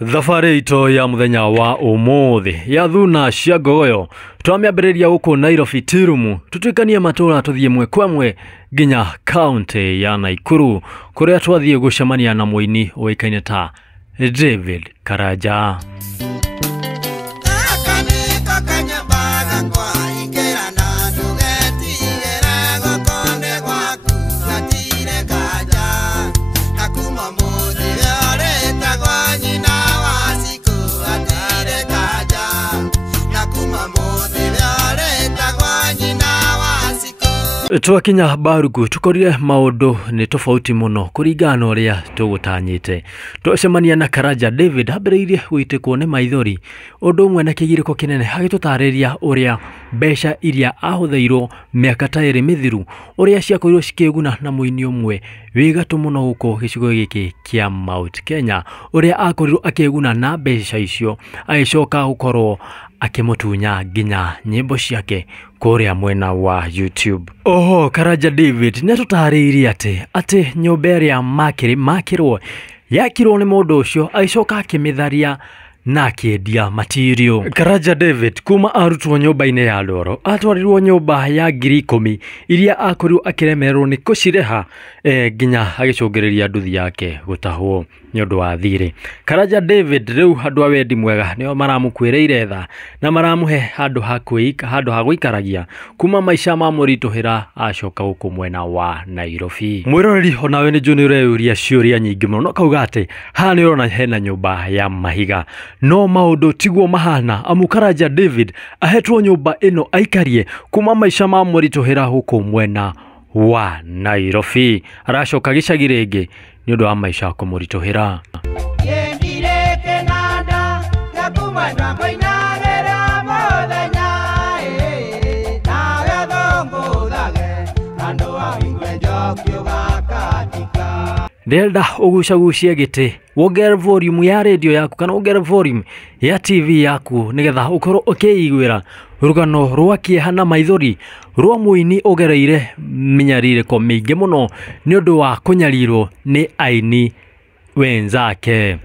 Thabarĩ ito ya muthenya wa umuthi ya thuna cia ngogoyo twamĩambĩrĩria gũkũ Nairobi Tirumu tutwikanie matũra tuthie mwe kwa mwe nginya county ya Naikuru kuria twathie gucemania na muini uikaine ta David Karanja. Twakinya Barugu tukorire maundu ni tofauti muno kuringana uria tugutanyite. Twacemania na Karanja David ambĩrĩirie gwitikwo ni maithori undu umwe na kigiriko kinene agitutariria uria mbeca iria ahuthairwo miaka ta iri mithiru uria ciakoirwo cikiguna na muini umwe wigatu muno guko gicigo giki kia Mount Kenya uria akorirwo akiguna na mbeca icio agicoka gukorwo akimutunya nginya nyimbo ciake kuria mwena wa YouTube. Oho, Karanja David netutariirie ati nyumba iria makirwo yakirwo ni mundu ucio agicoka akimitharia na akiendia material. Karanja David kuma arutwo nyumba-ini ya Ndoro atwarirwo nyumba ya 10,000 iria akorirwo akiremererwo ni kucireha nginya agicungiriria nduthi yake gutahwo ni undu wa thiri. Karanja David riu handu awendi mwega nio maramukwiriire tha na maramuhe handu ha guikaragia kuma maisha ma murituhira acoka guku mwena wa Nairobi. Mwiroreri onawe ni juni ureuria ciuria nyingi muno no kauga ati ha ni urona hena nyumba ya mahiga no maundu tiguo mahana amu Karanja David ahetwo nyumba ino aikarie kuma maisha ma murituhira guku mwena wa Nairobi aracoka gicagi ringi ni undu wa maisha kumurituhira. Delda ugucagucia giti wongere volume ya radio yaku kana wongere volume ya TV yaku nigetha ukorwo ukiigwira rugano rwakie hana maithori rwa muini ugereire minyarire ko mingi muno ni undu wa kunyarirwo ni aini wenzake.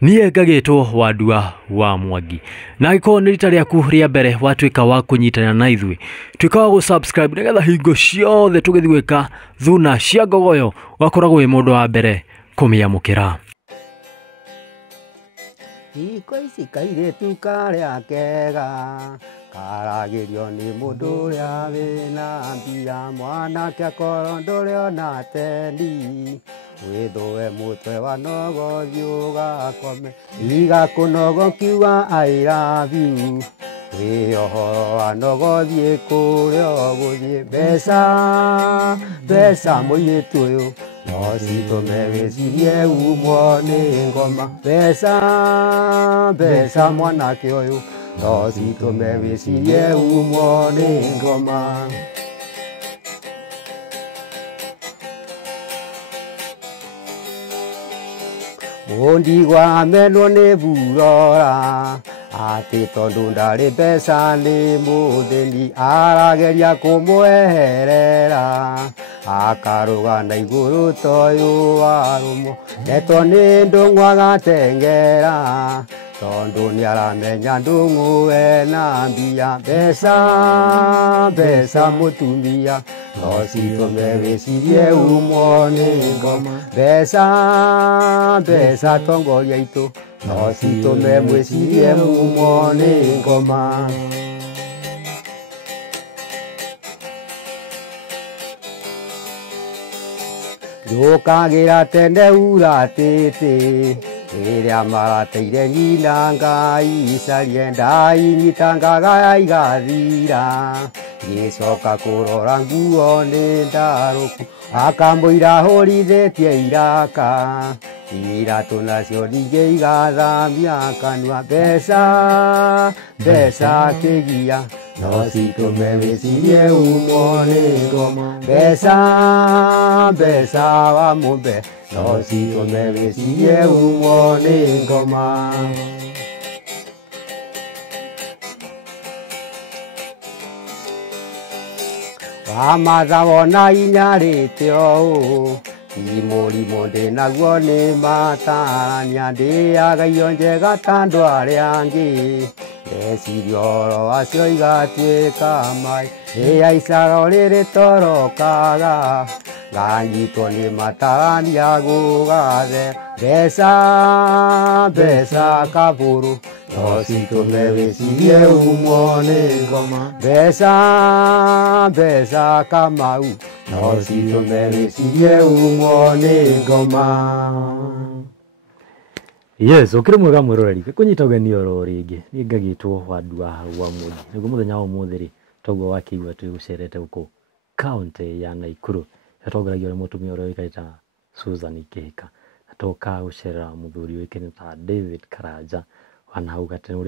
Niye ngagitwo Wadua wa Mwangi na giko ni rita riaku ria mbere watwika wa kunyitana na ithui twika wa gusubscribe nigetha hingo ciothe tugithwika thuna cia ngogoyo wakoragwo wi mundu wa mbere kumiamukira. Iko ici kairitu karia kega karagirio ni mundu uria wina mbia mwanake akorwo nduriona tendi withwe mutwe wa nogo thiugakome igakunogo kiuga I love you wiohoro wa nogo thie kuria guthie mbeca muiritu uyu no citume wicirie umwo ni ngoma mbeca mwanake uyu no citume wicirie umwo ni ngoma. Mundigwa menwo ni burora ati tondu ndari mbeca ni muthini arageria kumweherera akaruga na iguru toyu warumo neto ni ndung'wa gatengera tondu ni aramenya ndung'u na mbia mbeca mutumia no citume wicirie umwo ni ngoma mbeca tongoria itu no citume mwicirie umwo ni ngoma. Ndukagira tene uratete iria marateire nyina Ngai carie ndainyitanga igathira gicoka kurora nguo ni ndaruku akamwira horithetie iraka iratu nacio ningĩ igathamia kanua mbeca kĩgia no citume wicirie umwo ni ngoma mbeca wa mumbe no citume wicirie umwo ni ngoma. Wamatha wona inyarĩte ũũ Imũrimũ ndĩnaguo nĩ matarania, ndĩaga njega ta andũ arĩa angĩ, ndeciria ũhoro wacio igatuĩka mai, ndĩhaicaga ũrĩrĩ torokaga, nganyitwo nĩ matarania gũgathe, mbeca kabũrũ, no citũme wĩcirie umwo nĩ ngoma, mbeca Kamau, no citũme wĩcirie umwo nĩ ngoma. Yes, ukiri mwega mwiroreri kunyita ugeni oro ringi ni ngagitwo wandu wa hau wa mugi niguo muthenya wa umuthiri toguo wakigwa tugucerete guku county ya Naikuru yatongoragio ni mutumia uria wikaita Susan Kihika atoka gucerera muthuri wikene ta David Karanja wana hau gatene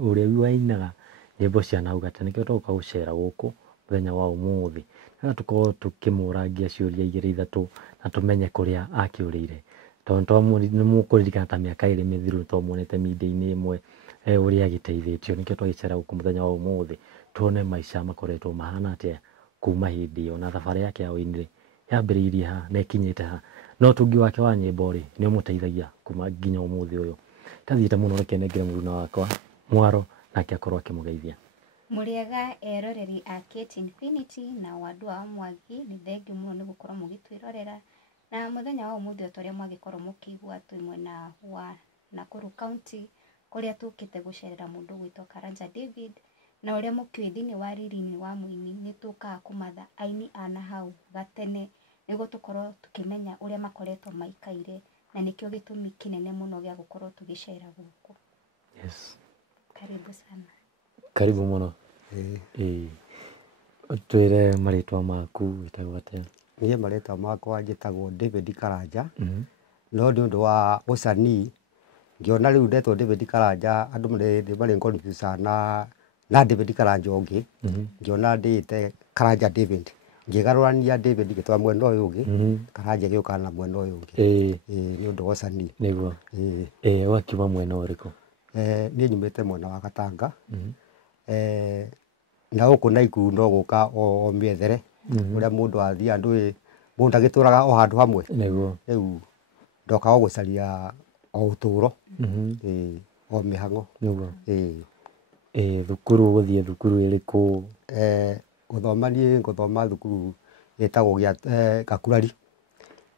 uria wainaga nyimbo cia nau gatene nikio toka gucera guku muthenya wa umuthi na tuko tukimuragia ciuria igiri ithatu na tumenye kuria akiurire tonto nĩ mũkũririkana ta mĩaka ĩrĩ mĩthiru twamuonete media-inĩ ĩmwe ũrĩa agĩteithĩtio nĩkĩo twagĩcera gũkũ mũthenya wa ũmũthĩ tuone maica makoretwo mahana atĩa kuma hĩndĩ ĩyo na thabarĩ yake ya ũini yambĩrĩirie ha na ĩkinyĩte ha no tungi wake wa nyĩmbo rĩ nĩ ũmũteithagia kuma nginya ũmũthĩ ũyũ tathiĩte mũno reke nengere mũruna wakwa Mwaro nake akorwo akĩmũgeithia. Mũrĩega eroreri a Kate Infinity na wandu wa Mwangi nĩ thengiũ mũno nĩ gũkorwo mũgĩtwĩrorera na muthenya wa umuthi otoria mwagikorwo mukigwa twi mwena wa Nakuru County kuria tukite gucerera mundu gwitwo Karanja David na uria mukiwi thini wa riri-ini wa muini ni tukaga kumatha aini ana hau gatene niguo tukorwo tukimenya uria makoretwo maikaire na nikio gitumi kinene muno gia gukorwo tugicera guku. Yes. Karibu sana. Karibu muno. Twire maritwa maku witagwo atia? Niĩ marĩtwa makwa njĩtagwo David Karanja, no nĩ ũndũ wa ũcanii ngĩona rĩu ndetwo David Karanja andũ marĩ confuse na David Karanja ũngĩ, ngĩona ndĩĩte Karanja David, ngĩgarũrania David ngĩtwara mwena ũyũ ũngĩ, Karanja gĩũka na mwena ũyũ ũngĩ, nĩ ũndũ wa ũcanii. Nĩguo wakiuma mwena ũrĩkũ? Niĩ nyumĩte mwena wa Gatanga, na gũkũ Naikuru no gũka o mĩethere uria mundu athia andu mundu agituraga o handu hamwe riu ndoka o gucaria o uturo o mihango thukuru guthie thukuru iriku guthoma nie nguthoma thukuru etagwo gya Gakurari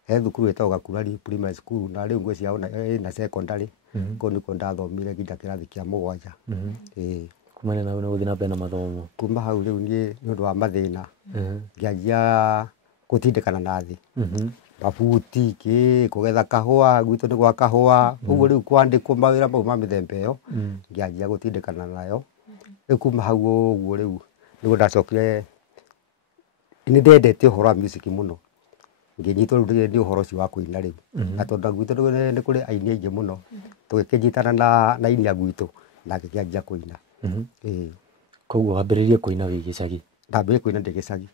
thukuru etagwo Gakurari primary school na riu ngwiciria na secondary ko niko ndathomire nginya kirathi kia 7 kumana na guthii na mbere na mathomo kuma hau riu nie ni undu wa mathina ngianjia gutindikana na thi mabuti ki kugetha kahua gwitu ni gwa kahua uguo riu kwandikwo mawira mau ma mithemba iyo ngianjia gutindikana nayo riu kuma hau uguo riu nigo ndacokire ni ndendete uhoro wa music muno nginyitwo riu ndi uhoro ucio wa kuina riu na tondu gwitu ni kuri aini aingi muno tugikinyitana na inia gwitu na ngianjia kuina koguo wambĩrĩirie kuina wĩ gĩcagi? Ndambĩrĩirie kuina ndĩ gĩcagi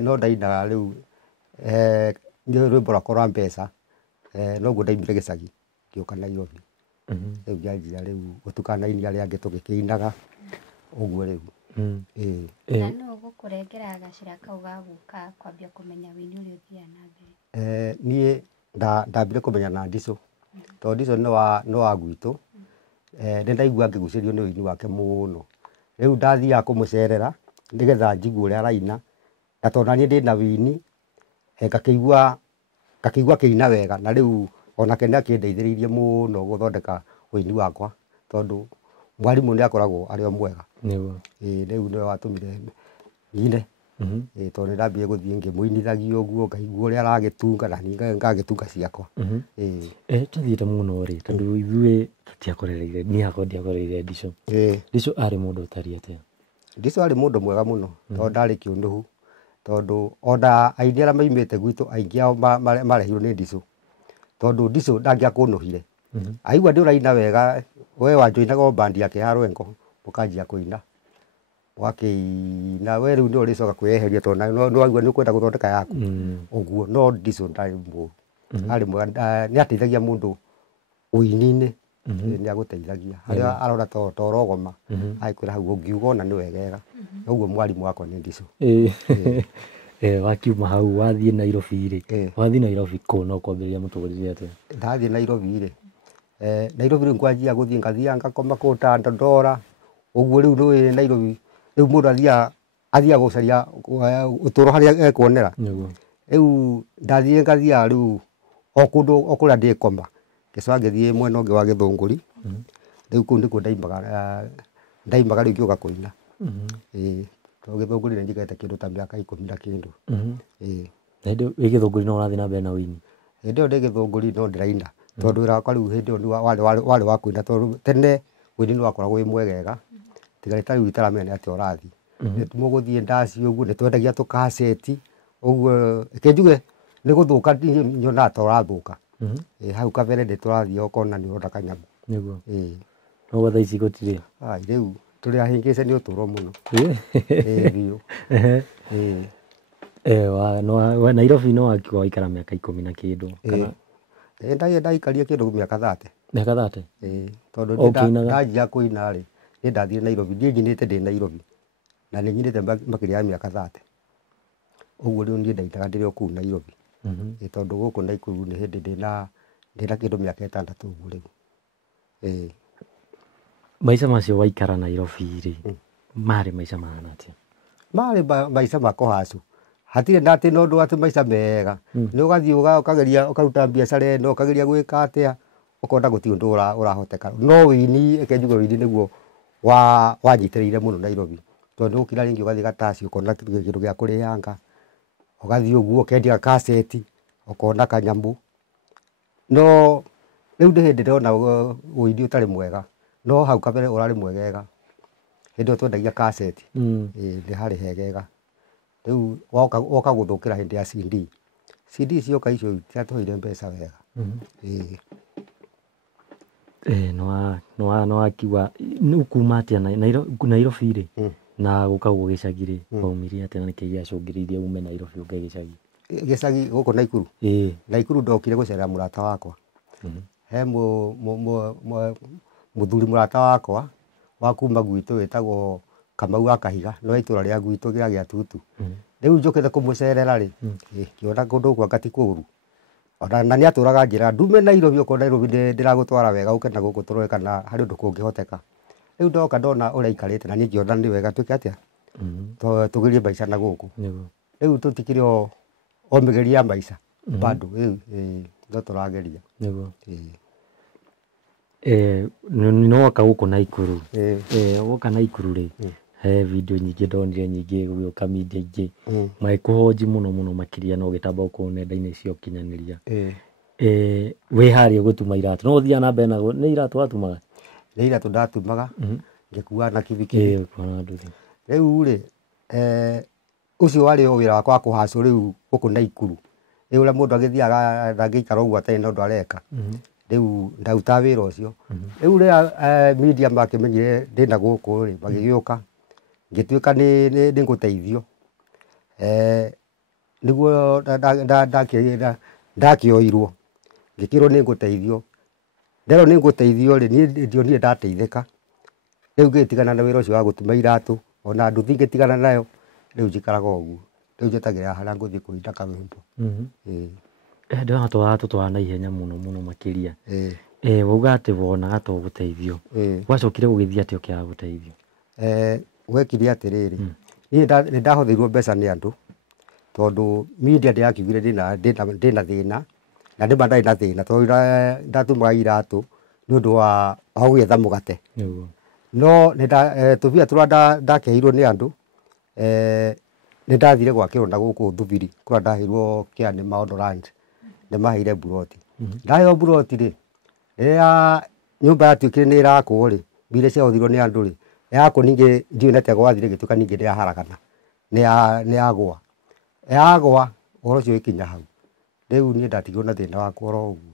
no ndainaga rĩu nĩ rwĩmbo rwakwa rwa mbeca noguo ndaimire gĩcagi ngĩũka Nairobi rĩu ngĩanjia rĩu gũtukana na inia arĩa angĩ tũgĩkĩinaga ũguo rĩu. Na nũ gũkũrengera gacĩra kau ga gũka kwambia kũmenya wĩini ũrĩa ũthiaga na mbere? Niĩ ndambire kũmenya na Ndico tondũ Ndico nĩ wa gwitũ nĩ ndaigua ngĩgucĩrĩrio nĩ ũini wake mũno rĩu ndathiaga kũmũcerera nĩgetha njigue ũrĩa araina na tondũ naniĩ ndĩ na wĩini ngakĩigua akĩina wega na rĩu onake nĩ akĩndeithĩrĩirie mũno gũthondeka ũini wakwa tondũ mwarimũ nĩ akoragwo arĩ o mwega rĩu nĩwe watũmire nyine tondũ nĩ ndambire gũthiĩ ngĩmũinithagia ũguo ngaigua ũrĩa aragĩtunga na niĩ ngagĩtunga ciakwa. Tũthiĩte mũno rĩ tondũ ithuĩ tũtiakorereire niĩ hakwa ndiakorereire Ndico. Ndico arĩ mũndũ ũtariĩ atĩa? Ndico arĩ mũndũ mwega mũno tondũ ndarĩ kĩũnũhu tondũ ona aini arĩa maimĩte gwitũ aingĩ ao marehirwo nĩ Ndico tondũ Ndico ndangĩakũnũhire aigua ndĩ ũraina wega we wanjoinaga o bandi yake ya Rwengo mũkanjia kũina wakĩina we rĩu nĩ ũrĩcoka kwĩyeheria tondũ nĩ waigua nĩ ũkwenda gũthondeka yaku ũguo no Ndico ndarĩ mũũru arĩ mwega nĩ ateithagia mũndũ ũini-inĩ nĩ agũteithagia harĩa arona torogoma agĩkwĩra hau ũngiuga ona nĩ wegega ũguo mwarimũ wakwa nĩ Ndico. wakiuma hau wathiĩ Nairobi rĩ Eh. wathiĩ Nairobi kũ no kwambĩrĩria mũtũrĩre atĩa ndathiĩ Nairobi rĩ Nairobi rĩu ngwanjia gũthiĩ ngathiaga ngakoma kũu ta Dandora ũguo rĩu nĩ Nairobi rĩu mũndũ athiaga gũcaria ũtũũro harĩa ekuonera rĩu ndathiĩ ngathiaga rĩu o kũrĩa ndĩkoma ngĩcoka ngĩthiĩ mwena ũngĩ wa Gĩthũngũri rĩu kũu nĩkuo ndaimaga rĩu ngĩũka kũina tondũ Gĩthũngũri nĩ njikete kĩndũ ta mĩaka 10 na kĩndũ hĩndĩ wĩ Gĩthũngũri no ũrathiĩ na mbere na ũini hĩndĩ ĩyo ndĩ Gĩthũngũri no ndĩraina tondũ wĩra wakwa rĩu hĩndĩ ĩyo warĩ wa kũina tondũ tene ũini nĩ wakoragwo wĩ mwegega tiga rĩu itaramenya nĩ atĩa ũrathiĩ nĩtũmũgũthiĩ ndaci ũguo nĩtwendagia tũkaceti ũguo reke njuge nĩ gũthũka nyonaga ta ũrathũka hau kabere nĩtũrathiĩ ũkona nĩ ũrona kanyamũ nĩguo no thaa ici gũtirĩ rĩu tũrĩ ahĩngĩce nĩ ũtũũro mũno biũ Nairobi no wakiuga waikara mĩaka 10 na kĩndũ kana ndaikaria kĩndũ mĩaka 30 mĩaka 30 tondũ ndanjia kũina rĩ nĩ ndathire Nairobi ndiĩ nyinĩte ndĩ Nairobi na nĩ nyinĩte makĩria ya mĩaka 30 ũguo rĩu niĩ ndainaga ndĩrĩ o kũu Nairobi tondũ gũkũ Naikuru nĩ hĩndĩ ndĩna kĩndũ mĩaka 6 ũguo rĩu maica macio waikara Nairobi rĩ marĩ maica mahana atĩa marĩ maica ma kũhacu hatirĩ na atĩ no ũndũ atĩ maica mega nĩ ũgathiĩ ũkageria ũkaruta biacara ĩno ũkageria gwĩka atĩa ũkona gũtirĩ ũndũ ũrahoteka no wĩini reke njuge wĩini nĩguo wanyitĩrĩire mũno Nairobi tondũ gũkira rĩngĩ ũgathiĩ gataci ũkona kĩndũ gĩa kũrĩanga ũgathiĩ ũguo ũkendia kaseti ũkona kanyamũ no rĩu nĩ hĩndĩ ndĩrona wĩini ũtarĩ mwega no hau kabere ũrarĩ mwegega hĩndĩ ĩyo twendagia kaseti nĩ harĩ hegega rĩu woka gũthũkĩra hĩndĩ ya CD cioka icio itiatũheire mbeca wega no wakiuga ũkuma atĩa Nairobi rĩ na gũka gũgĩcagi rĩ waumire atĩa na nĩkĩĩ gĩacũngĩrĩirie ume Nairobi ũke gĩcagi gĩcagi gũkũ Naikuru Naikuru ndokire gũcerera mũrata wakwa he mũthuri mũrata wakwa wa kuma gwitũ wĩtagwo Kamau wa Kahiga no itũra rĩa gwitũ gĩa Tutu rĩu njũkĩte kũmũcerera rĩ ngĩona kũndũ gwaka ti kũũru ona na nĩ atũraga njĩra ndume Nairobi ũko Nairobi ndĩragũtwara wega ũke na gũkũ tũroe kana harĩ ũndũ kũngĩhoteka rĩu ndoka ndona ũrĩa aikarĩte na niĩ ngĩona nĩ wega twĩke atĩa tũgerie maica na gũkũ rĩu tũtikĩrĩ o mĩgeria ya maica bado rĩu no tũrageria no woka gũkũ Naikuru woka Naikuru rĩ he video nyingĩ ndonire nyingĩ gũgĩũka media ingĩ magĩkũhonji mũno makĩria no gĩtamba gũkũ nenda-inĩ cia ũkinyanĩria wĩ harĩa gũtuma iratũ no ũthiaga na mbere naguo nĩ iratũ watumaga nĩ iratũ ndatumaga ngĩkua na kibikibi rĩu rĩ ũcio warĩ o wĩra wakwa wa kũhacũ rĩu gũkũ Naikuru rĩu ũrĩa mũndũ agĩthiaga ndangĩikara ũguo atarĩ na ũndũ areka rĩu ndarutaga wĩra ũcio rĩu rĩrĩa media makĩmenyire ndĩna gũkũ rĩ magĩgĩũka ngĩtuĩka nĩ ngũteithio nĩguo ndakĩoirwo ngĩkĩrwo nĩ ngũteithio nderwo nĩ ngũteithio rĩ niĩ ndionire ndateithĩka rĩu ngĩtigana na wĩra ũcio wa gũtuma iratũ ona nduthi ngĩtigana nayo rĩu njikaraga ũguo rĩu njetagĩrĩra harĩa ngũthiĩ kũina kawĩmbo ndĩrona tũratũtwara na ihenya mũno makĩria wauga atĩ wonaga to gũteithio gwacokire gũgĩthiĩ atĩ ũkĩaga gũteithio gwekire atĩrĩrĩ niĩ nĩ ndahotheirwo mbeca nĩ andũ tondũ media ndĩrakiugire ndĩna thĩna na ndĩma ndarĩ na thĩna tondũ ndatumaga iratũ nĩ ũndũ wa gũgĩetha mũgate no tũbia tũrĩa ndakĩheirwo nĩ andũ nĩ ndathire gwakĩrwo na gũkũ Thubiri kũrĩa ndaheirwo kĩane Maondo Land nĩ maheire buroti ndaheo buroti rĩ rĩrĩa nyũmba yatuĩkire nĩ ĩrakwo rĩ mbia ciahũthirwo nĩ andũ rĩ yakwo ningĩ ndiũĩ nĩ atĩa gwathire gĩtuĩka ningĩ ndĩraharagana nĩ yagwa ũhoro ũcio wĩkinya hau rĩu niĩ ndatigirwo na thĩna wa kwara ũguo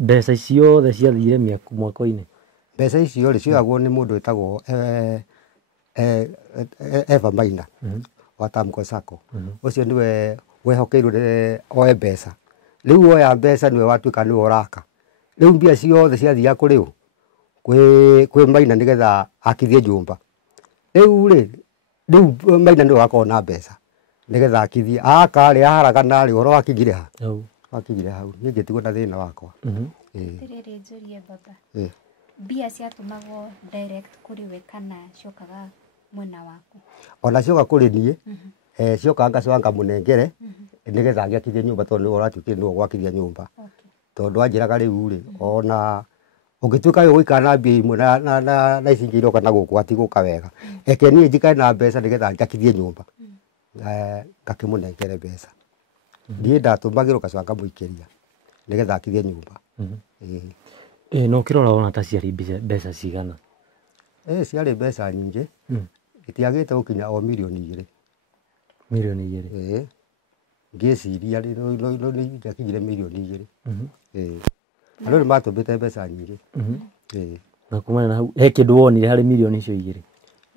mbeca ciothe ciathire mwako-inĩ mbeca icio rĩ cioyagwo nĩ mũndũ wĩtagwo Eva Maina wa Tamco Sacco ũcio nĩwe wehokeirwo oe mbeca rĩu woya mbeca nĩwe watuĩka nĩwe ũraka rĩu mbia ciothe ciathiaga kũrĩ kwĩ Maina nĩgetha akithie nyũmba rĩu rĩ riu Maina ndio akona mbeca nigetha akithie akari haragana ri horo akigire ha akigire hau ni ngitigwo na thina wakwa tiriri njurie baba mbia ciatumagwo direct kuri we kana ciokaga mwena waku ona cioka kuri nie cioka ngacoka munengere nigetha ngiakithie nyumba tondu ni uratuikire ni gwakithia nyumba tondu anjiraga riu ri ona ungituika yo guikara na mbia imwe na ici ingĩ iroka na gũkũ atigũka wega eke niĩ njikare na mbeca nĩgetha njakithie nyũmba ngakĩmũnengere mbeca niĩ ndatũmagĩrwo gacoka ngamũikĩria nĩgetha akithie nyũmba no ũkĩrora wona ta ciarĩ mbeca cigana ciarĩ mbeca nyingĩ itiagĩte gũkinya o mirioni 2 ngĩciria no nĩngakinyire mirioni 2 andũ nĩ matũmbĩte mbeca nyingĩ na kumana na hau he kĩndũ wonire harĩ mirioni icio 2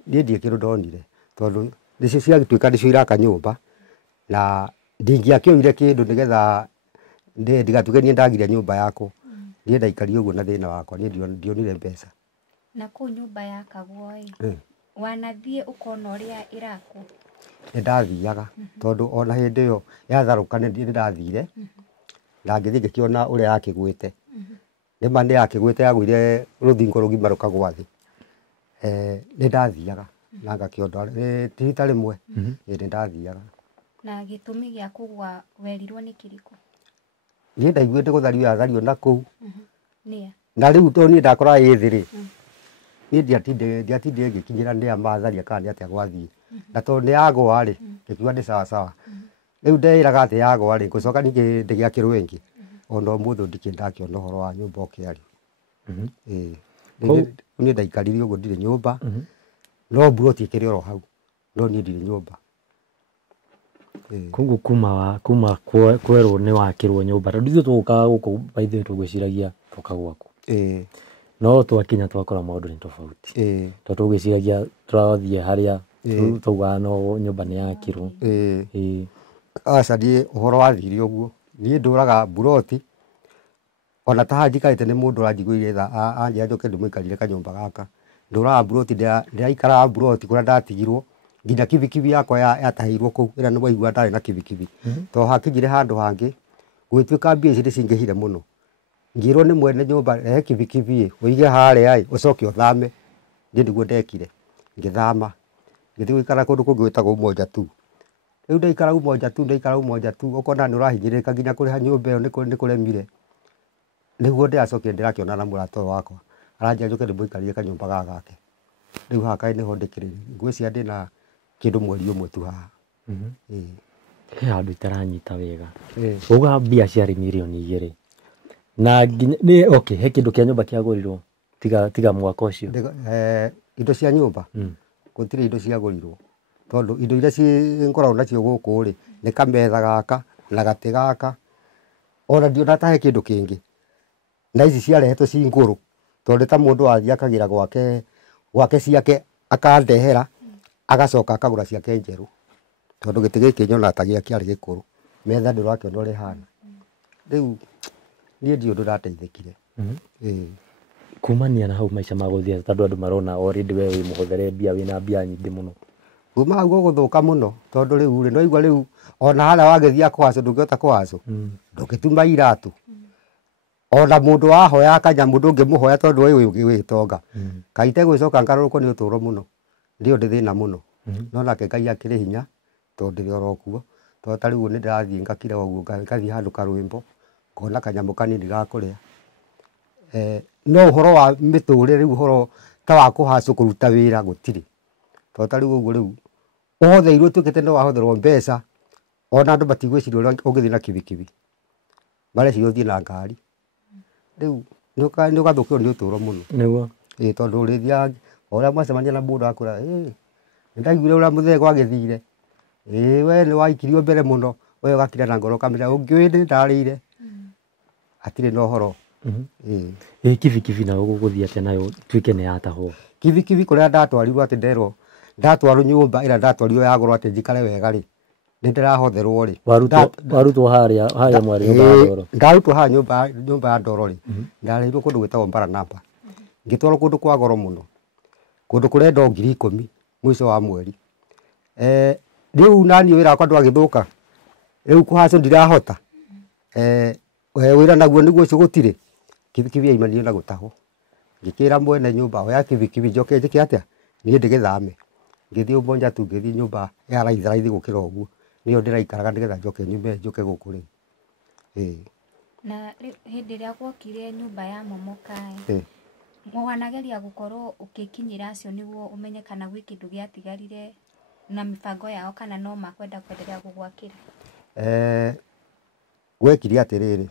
niĩ ndirĩ kĩndũ ndonire tondũ nĩcio ciagĩtuĩka nĩcio iraka nyũmba na ndingĩakĩoire kĩndũ nĩgetha ndigatuĩke niĩ ndagiria nyũmba yakwa niĩ ndaikaria ũguo na thĩna wakwa niĩ ndionire mbeca na kũu nyũmba yakagwo-ĩ wanathiĩ ũkona ũrĩa ĩrakwo nĩ ndathiaga tondũ ona hĩndĩ ĩyo yatharũka nĩ ndathire na ngĩthiĩ ngĩkĩona ũrĩa yakĩgwĩte nĩma nĩ yakĩgwĩte yagũire rũthingo rũgima rũkagwa thĩ nĩ ndathiaga na ngakĩona ti rita rĩmwe nĩ ndathiaga na gĩtũmi gĩa kũgwa werirwo nĩ kĩrĩkũ niĩ ndaiguĩte gũthario yathario na kũu nĩa na rĩu tondũ niĩ ndakoraga ĩ thĩ rĩ niĩ ndiatindire ngĩkinyĩra nĩ amatharia kana nĩ atĩa gwathiĩ na tondũ nĩ yagwa rĩ ngĩkiuga nĩ sawa sawa rĩu nderaga atĩ yagwa rĩ ngũcoka ningĩ ndĩgĩakĩrwo ĩngĩ ona ũmũthĩ ndikĩrĩ ndakĩona ũhoro wa nyũmba ũkĩario niĩ ndaikarire ũguo ndirĩ nyũmba no mburoti ĩkĩrĩ oro hau no niĩ ndirĩ nyũmba koguo kuma kwerwo nĩ wakĩrwo nyũmba tondũ ithuĩ tũgũkaga gũkũ by the way tũgwĩciragia tũka gwaku no twakinya twakora maũndũ nĩ tofauti tondũ tũgwĩciragia tũrathiĩ harĩa tũgaga no nyũmba nĩ yakĩrwo aca niĩ ũhoro wathire ũguo niĩ ndũraga mburoti ona ta njikarĩte nĩ mũndũ ũranjiguĩire tha anjĩra njoke ndĩmũikarire kanyũmba gaka ndũraga mburoti ndĩraikaraga mburoti kũrĩa ndatigirwo nginya kibikibi yakwa yatahĩirwo kũu ĩra nĩ waigua ndarĩ na kibikibi tondũ hakinyire handũ hangĩ gwĩtuĩka mbia ici nĩcingĩhire mũno ngĩrwo nĩ mwene nyũmba rehe kibikibi ũige harĩa ũcoke ũthame niĩ nĩguo ndekire ngĩthama ngĩthiĩ gũikara kũndũ kũngĩ gwĩtagwo Umoja tu rĩu ndaikara Umoja tu ũkona nĩ ũrahinyĩrĩrĩka nginya kũrĩha nyũmba ĩyo nĩ kũremire nĩguo ndĩracokire ndĩrakĩona na mũrata ũyũ wakwa aranjĩra njoke ndĩmũikarire kanyũmba gaka gake rĩu haha kaĩ nĩho ndĩkĩrĩ ngwĩciria ndĩna kĩndũ mweri ũmwe tu haha he handũ itaranyita wega uga mbia ciarĩ mirioni 2 na nĩ okay he kĩndũ kĩa nyũmba kĩagũrirwo tiga mwaka ũcio indo cia nyũmba gũtirĩ indo ciagũrirwo tondũ indo iria ngoragwo nacio gũkũ rĩ nĩ kametha gaka na gatĩ gaka ona ndiona ta he kĩndũ kĩngĩ na ici ciarehetwo ci ngũrũ tondũ ta mũndũ athiĩ akagĩra gwake ciake akandehera agacoka akagũra ciake njerũ tondũ gĩtĩ gĩkĩ nyona ta gĩakĩarĩ gĩkũrũ metha ndĩrakĩona ũrĩa ĩhana rĩu niĩ ndiũ ndĩrateithĩkire kumania na hau maica magũthiĩ tondũ andũ marona already we wĩ mũhũthĩre mbia wĩna mbia nyingĩ mũno kuma hau gũgũthũka mũno tondũ rĩu no igua rĩu ona harĩa wagĩthiĩ kũhacũ ndũngĩhota kũhacũ ndũngĩtuma iratũ ona mũndũ wahoya kanyamũ ndũngĩmũhoya tondũ we wĩtonga kaite gwĩcoka ngarũrũkwo nĩ ũtũũro mũno ndio ndĩ thĩna mũno no nake Ngai akĩrĩ hinya tondũ ndĩrĩ oro kuo tondũ ta rĩu nĩ ndĩrathiĩ ngakira ũguo ngathiĩ handũ karwĩmbo ngona kanyamũ kanini ga kũrĩa no ũhoro wa mĩtũrĩre rĩu ũhoro ta wa kũhacũ kũruta wĩra gũtirĩ tondũ ta rĩu ũguo rĩu ũhotheirwo tuĩkĩte no wahotherwo mbeca ona andũ matigwĩciria ũrĩa ũngĩthiĩ na kibikibi mareciria ũthiĩ na ngari rĩu nĩ ũgathũkĩrwo nĩ ũtũũro mũno nĩguo tondũ ũrĩthiaga ũrĩa mwacemania na mũndũ akwĩra nĩ ndaiguire ũrĩa mũthee gwagĩthire we nĩ waikirio mbere mũno we ũgakira na ngoro ũkamenya ũngĩũĩ nĩ ndarĩire hatirĩ na ũhoro kibikibi nayo gũgũthiĩ atĩa nayo tuĩke nĩ yatahwo kibikibi kũrĩa ndatwarirwo atĩ nderwo ndatwarwo nyũmba ĩrĩa ndatwarirwo yagũrwo atĩ njikare wega rĩ nĩ ndĩrahotherwo rĩ warutwo harĩa mwarĩ nyũmba ya ndoro ndarutwo haha nyũmba ya ndoro rĩ ndarehirwo kũndũ gwĩtagwo Mbaranamba ngĩtwarwo kũndũ kwa goro mũno kũndũ kũrenda 10,000 mũico wa mweri riu nani wira wakwa ndwagithuka riu kuhaco ndirahota wira naguo niguo ucio gutire kibikibi aimanire na gutaho ngikira mwene nyumba oya kibikibi njoke njike atia nie ndigithame ngithii umonja tu ngithii nyumba ya raithi gukira uguo niyo ndiraikaraga ndigetha njoke nyume njoke guku riu na hindi ria gwokire nyumba ya momoka mwanageria gukorwo ukikinyira acio niguo umenye kana gwi kindu giatigarire na mibango yao kana no makwenda kwenderea gugwakira gwekire atiriri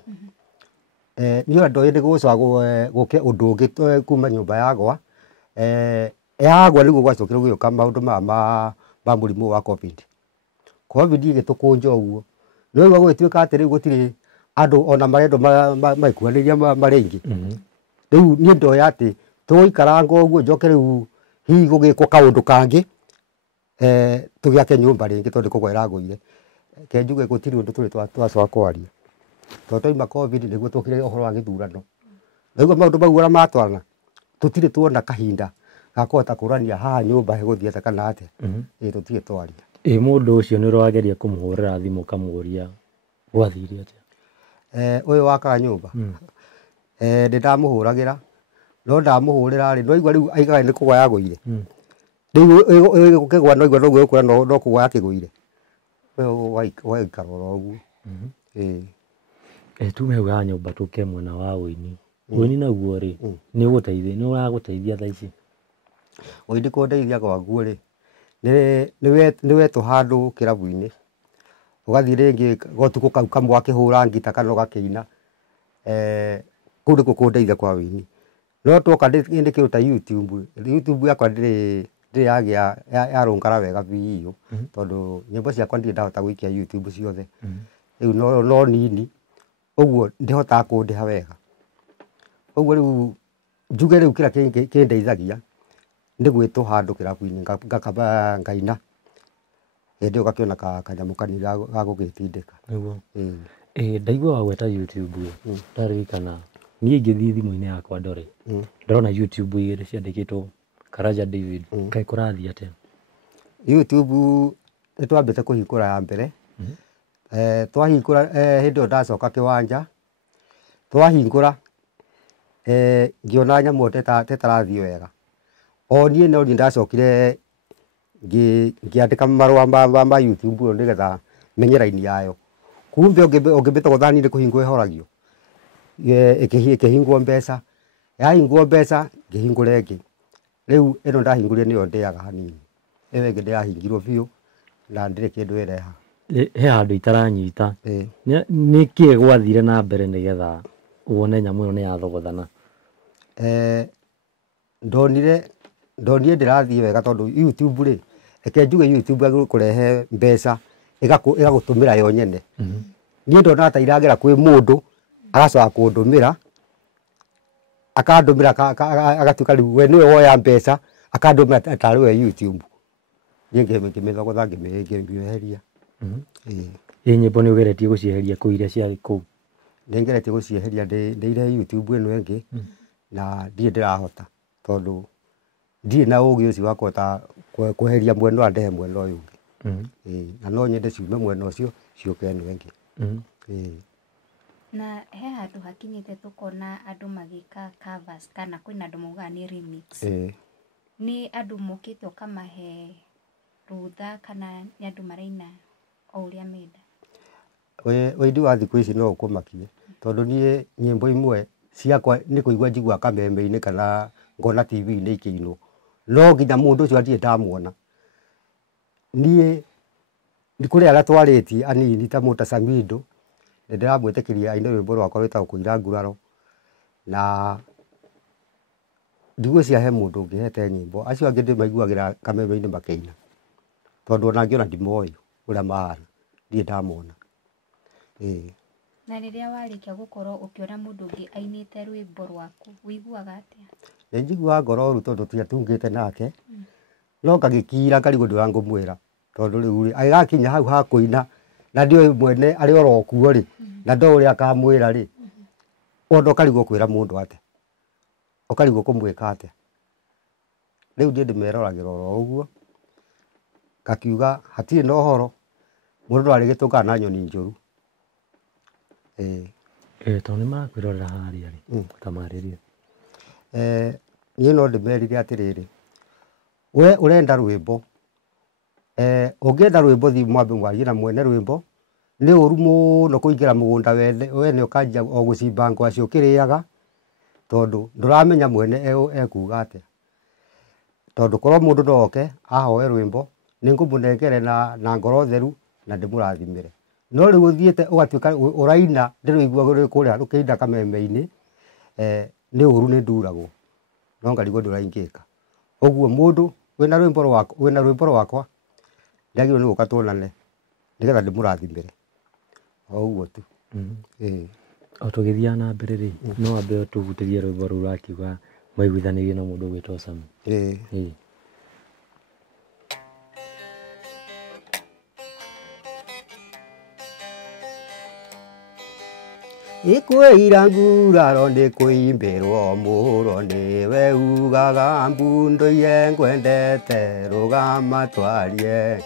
niyo ndo ndi gucagwo guke undu ungi kuma nyumba yagwa yagwa niguo gwacokire guyoka maundu ma murimu wa covid igitukunja uguo no igwa gwituika atiri gutiri andu ona marendo maikuhaniria maringi riu nie ndoya ati tuikaranga uguo njoke riu hihi gugikwo kaundu kangi tugiake nyumba ringi tondu kugwera ngwire ke njuge gutiri undu turi twacoka kwaria twaima covid niguo tukire uhoro wa githurano niguo maundu mau ora matwarana tutire tuona kahinda gakuhota kurania haha nyumba heguthiete kana atia tutire twaria mundu ucio ni urageria kumuhurira thimu kamuria gwathire atia uyu wakaga nyumba ndamuhuragira no ndamuhurira ri no igwa riu aigaga ni kugwa yagwire riu ukigwa no igwa no gwikura no kugwa yakigwire waikara uguo tume uga nyumba tuke mwena wa uini uini naguo ri ni guteithia ni uraguteithia tha ici uini kundeithia gwaguo ri ni wetu handu kirabu-ini ugathi ringi gotuko kau kamwe akihura ngita kana gakiina kuu nikuo kundeithia kwa wini no twoka ndi kiruta YouTube yakwa ndiri yagia yarungara wega biu tondu nyimbo ciakwa ndiri ndahota gwikia YouTube ciothe riu no nini uguo ndihota kundiha wega uguo riu njuge riu kira kindeithagia ndi gwitu handu kirabu-ini ngakaba ngaina hindi ugakiona kanyamu kanini ga gugitindika niguo ndaigua wagweta YouTube ndaririkana niĩ ingĩthiĩ thimũ-inĩ yakwa ndore ndĩrona YouTube igĩrĩ ciandĩkĩtwo Karanja David kaĩ kũrathiĩ atĩa YouTube nĩ twambĩte kũhingũra ya mbere twahingũra hĩndĩ ĩyo ndacoka kĩwanja twahingũra ngĩona nyamũ tetarathiĩ wega o niĩ no niĩ ndacokire ngĩandĩka marũa ma YouTube ĩyo nĩgetha menye raini yayo kumbe ũngĩmbĩte gũthani nĩ kũhingwo ĩhoragio ikihingwo mbeca yahingwo mbeca ngĩhingũra ĩngĩ rĩu ĩno ndahingũrire nĩyo ndĩaga hanini ĩyo ĩngĩ ndĩrahingirwo biũ na ndĩrĩ kĩndũ ĩreha he handũ itaranyita nĩ kĩĩ gwathire na mbere nĩgetha wone nyamũ ĩyo nĩ yathogothana ndonire ndĩrathiĩ wega tondũ YouTube rĩ reke njuge YouTube agĩkũrehe mbeca ĩgagũtũmĩra yo nyene niĩ ndona ta iragera kwĩ mũndũ agacoka kũndũmĩra akandũmĩra agatuĩka rĩu we nĩwe woya mbeca akandũmĩra tarĩ we YouTube niĩ ngĩmĩthogotha ngĩmĩeheria ĩ nyĩmbo nĩ ũgeretie gũcieheria kũu iria ciarĩ kũu nĩ ngeretie gũcieheria ndĩire YouTube ĩno ĩngĩ na ndirĩ ndĩrahota tondũ ndirĩ na ũgĩ ũcio wa kũhota kweheria mwena ndehe mwena ũyũ ũngĩ na no nyende ciume mwena ũcio ciũke ĩno ĩngĩ na he handũ hakinyĩte tukona andũ magĩka covers kana kwĩna andũ maugaga nĩ remix nĩ andũ mokĩte ũkamahe rũtha kana nĩ andũ maraina o ũrĩa menda wendi wa thikũ ici no ũkũmakie tondũ niĩ nyĩmbo imwe ciakwa nĩ kũigua njigua kameme-inĩ kana ngona TV-inĩ ikĩinwo no nginya mũndũ ũcio ndirĩ ndamuona niĩ kũrĩ arĩa twarĩtie anini ta Mũta Samido ndĩramwĩtĩkĩria aine rwĩmbo rwakwa rwĩtagwo kũira nguraro na ndigũcia he mũndũ ũngĩhete nyĩmbo acio angĩ ndĩmaiguagĩra kameme-inĩ makĩina tondũ ona ngĩona ndimoĩ ũrĩa mahana ndirĩ ndamona na rĩrĩa warĩkia gũkorwo ũkĩona mũndũ ũngĩ ainĩte rwĩmbo rwaku wĩiguaga atĩa nĩ njiguaga ngoro ũru tondũ tũtiatungĩte nake no ngagĩkira ngarigwo ndĩrangũmwĩra tondũ rĩu agĩgakinya hau ha kũina na ndiũĩ mwene arĩ orokuo rĩ na ndo ũrĩa akamwĩra rĩ ona ũkarigwo kwĩra mũndũ atĩa ũkarigwo kũmwĩka atĩa rĩu ndiĩ ndĩmeroragĩra oro ũguo ngakiuga hatirĩ na ũhoro mũndũ ndarĩ gĩtũngana na nyoni njũru. Tondũ nĩ marakwĩrorera harĩa rĩ tamarĩrie. Niĩ no ndĩmerire atĩrĩrĩ, we ũrenda rwĩmbo, ũngĩenda rwĩmbo thiĩ mwambe mwarie na mwene rwĩmbo. Nĩ ũru mũno kũingĩra mũgũnda wene ũkanjia o gũcimba ngwacĩ ũkĩrĩaga, tondũ ndũramenya mwene ekuga atĩa. Tondũ korwo mũndũ no oke ahoe rwĩmbo nĩ ngũmũnengere na ngoro theru na ndĩmũrathimĩre. No rĩu ũthiĩte ũgatuĩka ũraina ndĩrũigua rwĩ kũrĩa rũkĩinda kameme-inĩ, nĩ ũru nĩ nduragwo, no ngarigwo ndũraingĩka. Ũguo mũndũ wĩna rwĩmbo rwakwa ndagĩrĩirwo nĩ gũka tuonane nĩgetha ndĩmũrathimĩre, o ũguo tu. O tũgĩthiaga na mbere rĩ, no wambe tũhutĩrie rwĩmbo rũu rakiuga maiguithanĩrie na mũndũ ũgwĩtwo Sami. Ikwĩira nguraro nĩ kũimbĩrwo mũhũro nĩwe ugaga mbundũire ngwendete rũgama twarie.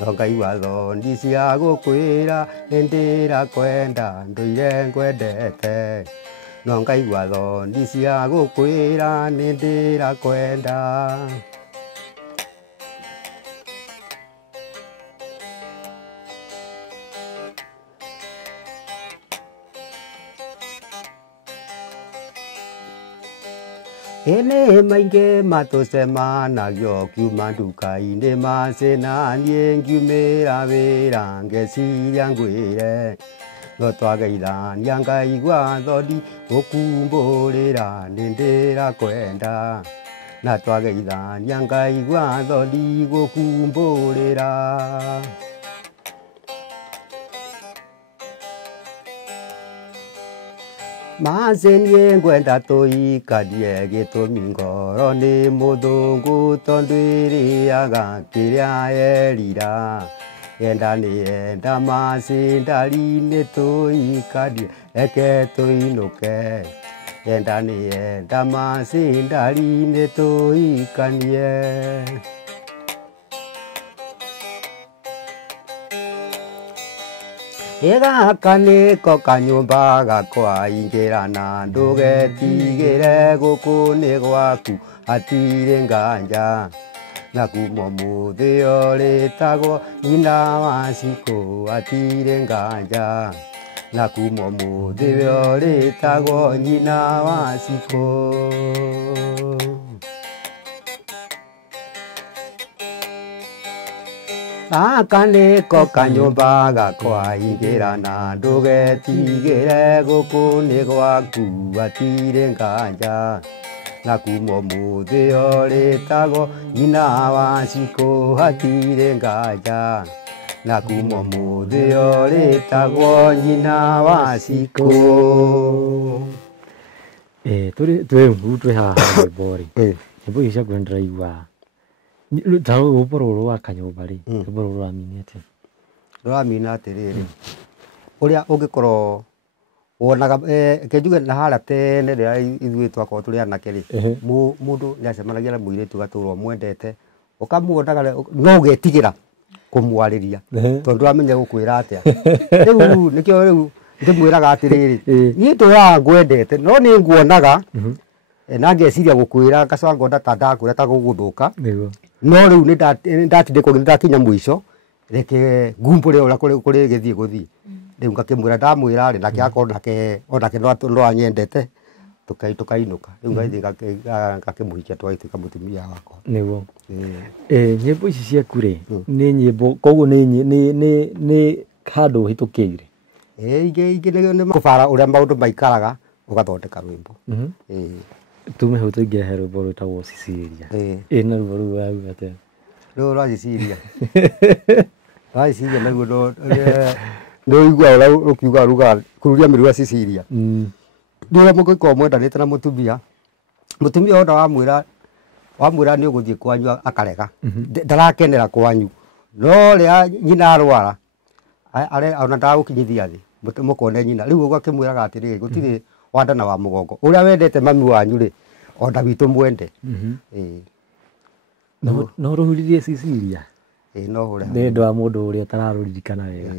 No ngaigua thoni cia gũkwĩra nĩndĩrakwenda ndũire ngwendete. No ngaigua thoni cia gũkwĩra nĩndĩrakwenda. Ene maingĩ matũcemanagio kiuma nduka-inĩ macĩna niĩ ngiumĩra wĩra ngeciria ngwĩre. No twageithania ngaigua thoni gũkumbũrĩra nĩndĩrakwenda. Na twageithania ngaigua thoni gũkumbũrĩra. Macĩni ngwenda tũikanie gĩtũmi ngoro nĩ mũthũngũ tondũ ĩrĩaga kĩrĩa yerira. Yenda nĩ yenda macĩ ndari-inĩ tũikanie reke tũinũke. Yenda nĩ yenda macĩ ndari-inĩ tũikanie. Gaka nĩko kanyũmba gakwa ingĩrana ndũgetigĩre gũkũ nĩ gwaku hatirĩ nganja. Na kuma ũmũthĩ ũrĩtagwo nyina wa Cikũ hatirĩ nganja. Na kuma ũmũthĩ ũrĩtagwo nyina wa Cikũ. Gaka nĩko kanyũmba gakwa ingĩrana ndũgetigĩre gũkũ nĩ gwaku hatirĩ nganja. Na kuma ũmũthĩ ũrĩtagwo nyina wa Cikũ hatirĩ nganja. Na kuma ũmũthĩ ũrĩtagwo nyina wa Cikũ. Twĩ haha rwĩmbo rĩ, nyĩmbo ici ciaku nĩndĩraigua ta rwĩmbo rũrũ wa kanyũmba rĩ, rwĩmbo rũrũ rũramini atĩa? Rũramina atĩrĩrĩ, ũrĩa ũngĩkorwo wonaga kenjuge na harĩa tene rĩrĩa ithuĩ twakorwo tũrĩ anake rĩ, mũndũ nĩacemanagia na mũirĩtu ũgatũũra ũmwendete, ũkamuonaga no ũgetigĩra kũmwarĩria tondũ ndũramenya gũkwĩra atĩa. Rĩu nĩkĩo rĩu ndĩmwĩraga atĩrĩrĩ, niĩ ndũraga ngwendete no nĩ nguonaga na ngeciria gũkwĩra ngacoka ngona ta ndakwĩra ta gũgũthũka. No rĩu nĩndatindĩkwo nĩndakinya mũico reke ngumbũre ũrĩa kũrĩ gĩthiĩ gũthiĩ. Rĩu ngakĩmwĩra ndamwĩra rĩ nake akorwo onake no anyendete tũkainũka. Rĩu ngathiĩ ngakĩmũhikia tũgagĩtuĩka mũtumia wakwa. Nĩguo. Nyĩmbo ici ciaku rĩ nĩ nyĩmbo koguo nĩ handũ ũhĩtũkĩire? Ingĩ nĩ kũbara ũrĩa maũndũ maikaraga ũgathondeka rwĩmbo. Tume hau tũingĩhe rwĩmbo rwĩtagwo Cicilia. Na rwĩmbo rũu rauga atĩa? Rũu rwa Cicilia. Rwa Cicilia naruo nĩũiguaga ũrĩa rũkiuga rugaga kururia mĩrua Cicilia. Nĩ ũrĩa mũngĩkorwo mwendanĩte na mũtumia, mũtumia wona wamwĩra nĩ ũgũthiĩ kwanyu akarega, ndarakenera kwanyu. No rĩrĩa nyina arwara ona ndagũkinyithia thĩ mũkone nyina, rĩu ũgakĩmwĩraga atĩrĩrĩ gũtirĩ wandana wa mũgongo, ũrĩa wendete mami wanyu rĩ ona witũ mwende. No rũhuririe Cicilia? no hore nĩ ndwa mũndũ ũrĩa ũtararũririkana wega.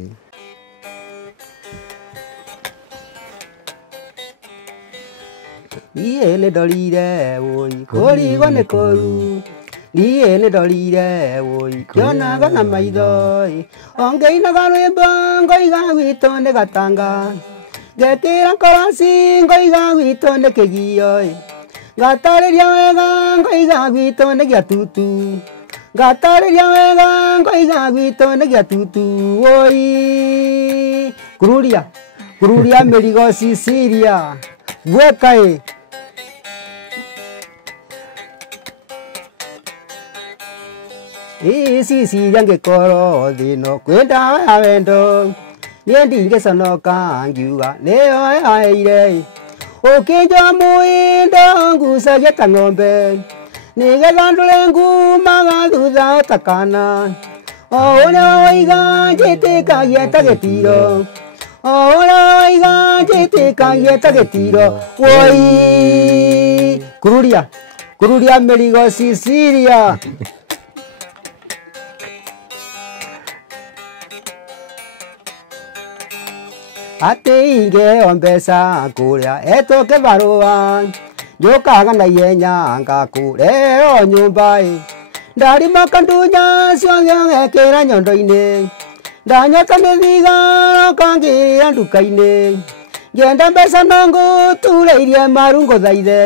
Niĩ nĩ ndorire wũi kũrigwo nĩ kũru, niĩ nĩ ndorire wũi kĩonaga na maitho, ongĩinaga rwĩmbo ngoiga gwitũ nĩ gatanga, ngekĩra korasi ngoiga gwitũ nĩ kĩgio, ngatarĩria wega ngoiga gwitũ nĩ gĩatutu, ngatarĩria wega ngoiga gwitũ nĩ gĩatutu. Wũi kururia mĩrigo Sicilia gweka Sicilia ngĩkorwo thĩno kwĩ ndawa ya wendo, niĩ ndingĩconoka ngiuga nĩyo yaheire, ũkĩnjoa mũindo ngucagia ta ng'ombe, nĩgetha ndũre ngumaga thutha ta kana, o ũrĩa woiga njĩtĩkagia ta gĩtiro, o ũrĩa woiga njĩtĩkagia ta gĩtiro. Woi kururia mĩrigo Sicilia. Ati ingeo mbeca kũrĩa etoke barũa, njokaga na ihenya ngakũrehera nyũmba, ndarimoka ndunya ciothe ũgekĩra nyondo-inĩ, ndanyota nĩ thigara ũkangĩrĩra nduka-inĩ, ngĩenda mbeca no ngũturĩirie maru ngũthaithe,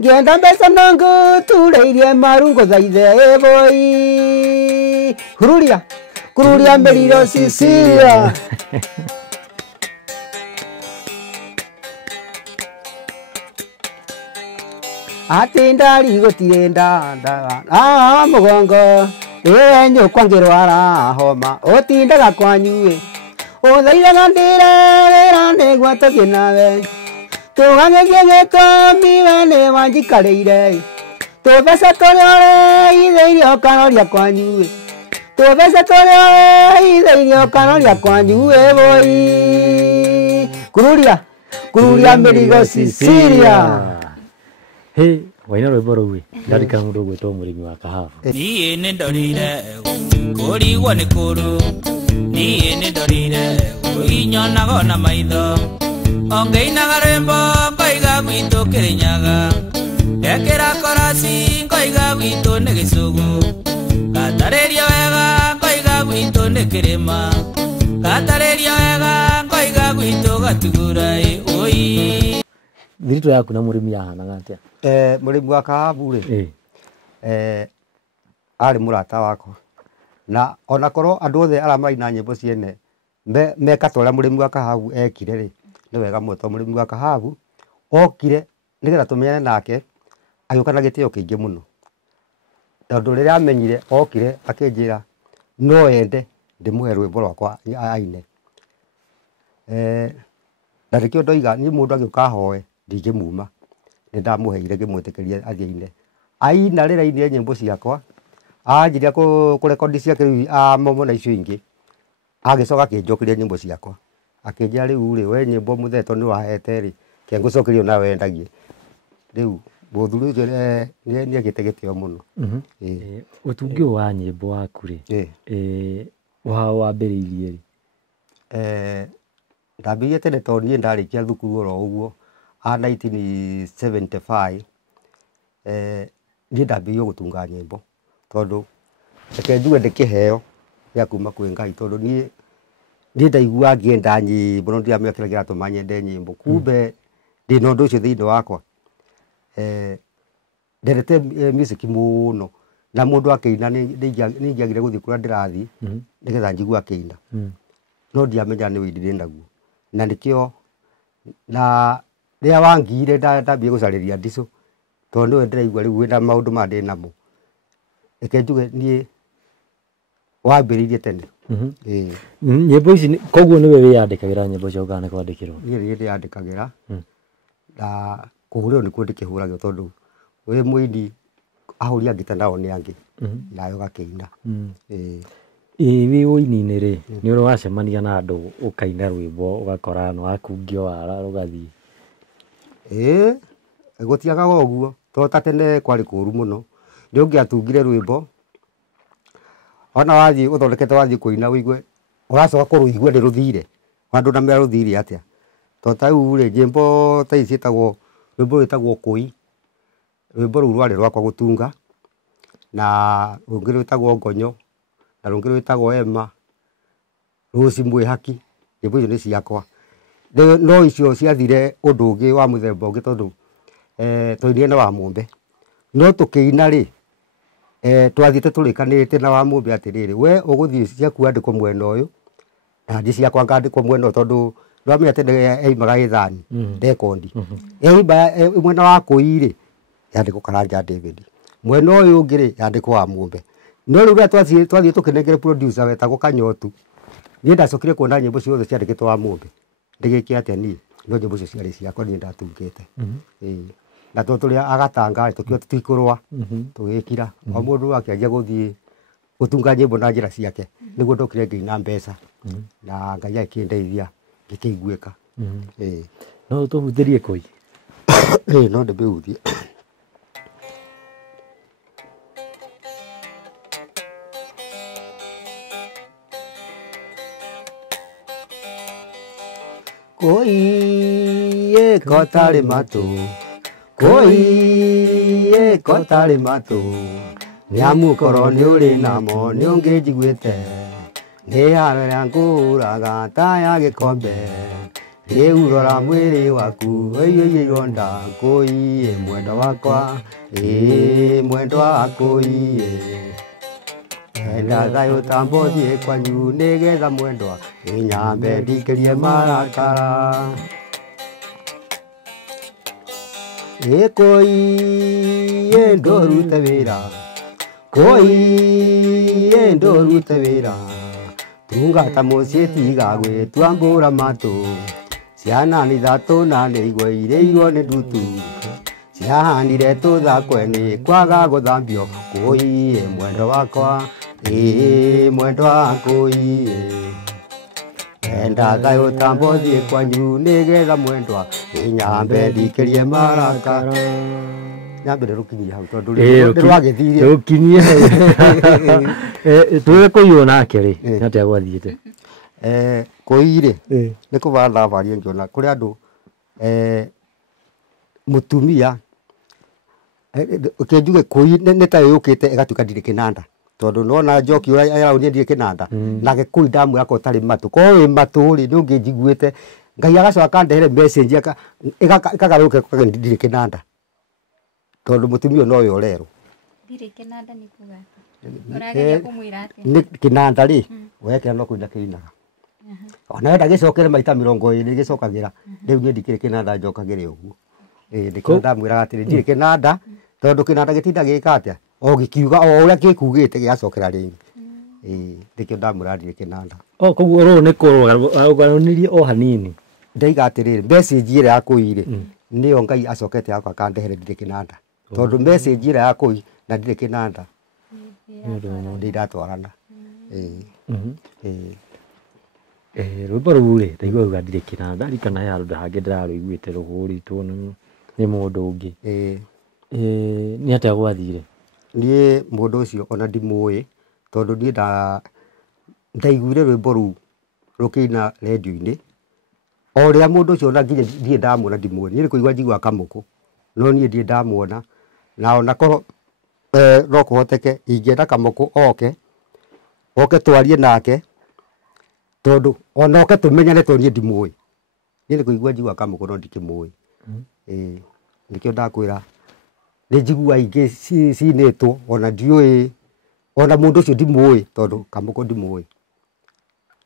ngĩenda mbeca no ngũturĩirie maru ngũthaithe. Woi kururia mĩrigo Sicilia. Ati ndari gũtirĩ ndandaga mũgongo, nyũkwa ngĩrwara homa ũtindaga kwanyu, ũthaithaga ndĩre wĩra nĩguo tũthiĩ nawe, tũgagĩthiĩ gĩtũmi we nĩ wanjikarĩire, tũbeca tũrĩa ũreithĩirie ũkanoria kwanyu, tũbeca tũrĩa ũreithĩirie ũkanoria kwanyu. Woi kururia mĩrigo Sicilia. Hĩ waina rwĩmbo rũu ndarikana mũndũ ũgwĩtwo mũrĩmi wa kahawa. Niĩ nĩ ndorire kũrigwo nĩ kũru, niĩ nĩ ndorire kũinyonaga na maitho, ongĩinaga rwĩmbo ngoiga gwitũ Kĩrĩnyaga, ngekĩra korasi ngoiga gwitũ nĩ Gĩcũgũ, ngatarĩria wega ngoiga gwitũ nĩ Kĩrĩma, ngatarĩria wega ngoiga gwitũ Gatugura. Oi Thirito yaku na mũrĩmi yahanaga atĩa? Mũrĩmi wa kahabu rĩ, arĩ mũrata wakwa, na ona korwo andũ othe arĩa maraina nyĩmbo ciene meka ta ũrĩa mũrĩmi wa kahabu ekire rĩ, nĩ wega mũno tondũ mũrĩmi wa kahabu okire nĩgetha tũmenyane nake, agĩũka na gĩtĩo kĩingĩ mũno, tondũ rĩrĩa amenyire okire akĩnjĩra no ende ndĩmũhe rwĩmbo rwakwa aine, na nĩkĩo ndoiga niĩ mũndũ agĩũka ahoe ndingĩmuma, nĩ ndamũheire ngĩmwĩtĩkĩria athiĩ aine. Aina rĩrĩa ainire nyĩmbo ciakwa, anjiria kũrekondi ciake rĩu amomo na icio ingĩ, agĩcoka akĩnjokeria nyĩmbo ciakwa, akĩnjĩra rĩu rĩ we nyĩmbo mũtheto nĩ wahete rĩ, ke ngũcokerie nawe wendagie. Rĩu mũthuri ũcio nĩ agĩte gĩtĩo mũno. Ũtungi ũyũ wa nyĩmbo waku rĩ, wambĩrĩirie rĩ? Ndambĩrĩirie tene tondũ niĩ ndarĩkia thukuru oro ũguo 1975, niĩ ndambĩrĩirie gũtunga nyĩmbo tondũ reke njuge ndĩ kĩheo gĩa kuma kwĩ Ngai, tondũ niĩ ndaigua ngĩenda nyĩmbo no ndiramenya kĩrĩa kĩratũma nyende nyĩmbo, kumbe ndĩna ũndũ ũcio thĩinĩ wakwa. Ndendete music mũno, na mũndũ akĩina nĩ ingĩagire gũthiĩ kũrĩa ndĩrathiĩ nĩgetha njigue akĩina, no ndiamenya nĩ wĩindi ndĩnaguo, na nĩkĩo na rĩrĩa wangire ndambire gũcarĩria Ndicũ, tondũ nĩwe ndĩraigua rĩu wĩna maũndũ maya ndĩ namo, reke njuge niĩ wambĩrĩirie tene. Nyĩmbo ici koguo nĩwe wĩyandĩkagĩra nyĩmbo cio kana nĩ kwandĩkĩrwo? Niĩ nĩ ndĩyandĩkagĩra na kũhũrĩrwo nĩkuo ndĩkĩhũragĩrwo, tondũ wĩ mũini ahũri angĩ ta nao nĩ angĩ, nawe ũgakĩina. Wĩ ũini-inĩ rĩ, nĩ ũrĩ wacemania na andũ ũkaina rwĩmbo ũgakora nĩ wakungio wara rũgathiĩ? Gũtiagaga ũguo, tondũ ta tene kwarĩ kũũru mũno, nĩ ũngĩatungire rwĩmbo ona wathi uthondekete wathi kuina wigue uracoka kuruigua ni ruthire wandu na mera ruthire atia to tau ri nyimbo ta ici tagwo rwimbo rwitagwo kui rwimbo ru rwari rwakwa gutunga na rungi rwitagwo ngonyo na rungi rwitagwo ema ruci mwihaki nyimbo icio ni ciakwa no icio ciathire undu ungi wa muthemba ungi tondu twainire na wa mumbe no tukiina ri twathiite turikanirite na wa mumbe atiriri we uguthii ciaku andikwo mwena uyu na ndi ciakwa ngandikwo mwena uyu tondu ndwamenya ati eimaga ithani rekondi eimba mwena wa kuiri yandikwo Karanja David mwena uyu ungi ri yandikwo wa mumbe no riu twathii tukinengere producer wetagwo Kanyotu ni ndacokire kuona nyimbo ciothe ciandikitwo wa mumbe ndigike atia ni no nyimbo icio ciari ciakwa ni ndatungite na tuli agatanga tukio tutikurwa tugikira o mundu akianjia guthii gutunga nyimbo na njira ciake niguo ndokire ngina mbeca na Ngai akindeithia ngikiguika no tuhuthirie koi no ndimbihuthie koi kotari matu koi kotari matu nyamu koro ni uri namo ni ungi njiguite ni harera nguraga ta ya gikombe riu rora mwiri waku waiyo ironda koi mwendo wakwa mwendo wa koi enda thayo tambothie kwanyu nigetha mwendwa inyambe ndikirie marakara koi ndorute wira koi ndorute wira tungata mucii tiga gwitwambura matu ciana ni thatu na ni igweirwo ni ndutu ciahanire tuthakwe ni kwaga guthambio koi mwendo wakwa mwendo wa koi enda thayo tambothie kwanyu nigetha mwendwa inyambe ndikirie marakara nyambire rukinyie hau tondu rwagithirie rukinyie tuwe kuiyo nake ri natia gwathiite koi ri ni kuvatha varie ngiona kuri andu mutumia ukenjuge koi ni ta yukite igatuika ndire kinanda tondu nona njoki araunie ndire kinanda nake koi ndamwira ko tari matu ko wi matu ri ndungi njiguite Ngai agacoka akandehere message ikagaruke kwa ndire kinanda tondu mutumia no yo rero ndire kinanda ni kuga urageria kumwira ati ni kinanda ri weke no kuina kinaga ona wenda gicokere maita 20 gicokagira riu ni ndikire kinanda njokagire uguo ndikire ndamwira ati ndire kinanda tondu kinanda gitinda gika atia o gikiuga o uria gikugite giacokera ringi ndikire ndamwira ndire kinanda koguo ro ni kuruganirie o hanini ndaiga atiriri message ira ya kuire niyo Ngai acokete yakwa akandehere ndire kinanda tondu message ira ya kui na ndire kinanda ndiratwarana rwimbo ruu ri ndaigua uga ndire kinanda rikana ya rundu hangi ndiraruiguite ruhuritwo ni mundu ungi ni atia gwathire nie mundu ucio ona ndimui tondu nie ndaiguire rwimbo ruu rukina radio-ini o ria mundu ucio na nginya ndie ndamuona ndimui nie kuigua njigua kamuku no nie ndie ndamuona na ona korwo no kuhoteke ingienda kamuku oke twarie nake tondu ona oke tumenyane tondu nie ndimui nie kuigua njigua kamuku no ndikimui nikio ndakwira ni njigua ingi cinitwo ona ndiui ona mundu ucio ndimui tondu kamuku ndimui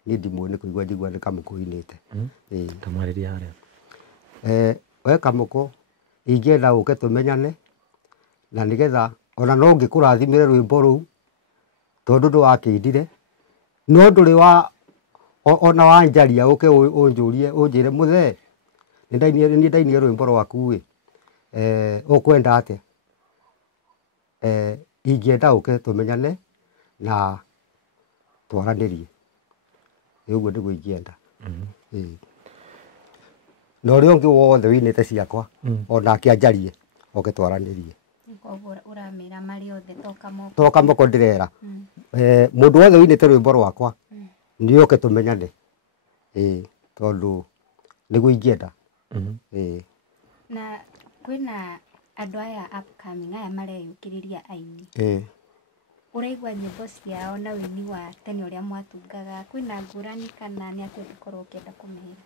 ni ndimui ni kuigua njigua ni kamuku inite tamariria haria we kamuku ingienda uke tumenyane na nigetha ona no ngikurathimire rwimbo ruu tondu ndwakindire no nduri wa ona wanjaria uke unjurie unjire muthe ni ndainie rwimbo rwaku ukwenda atia ingienda uke tumenyane na twaranirie uguo ndiguo ingienda no ri ungi wothe winite ciakwa onake anjarie oke twaranirie koguo uramira mari othe toka moko ndirera mundu wothe uinite rwimbo rwakwa ni oke tumenyane tondu niguo ingienda na kwina andu aya upcoming aya mareyukiriria aini uraigua nyimbo ciao na wini wa tene uria mwatungaga kwina ngurani kana ni ati ugikorwo ukienda kumira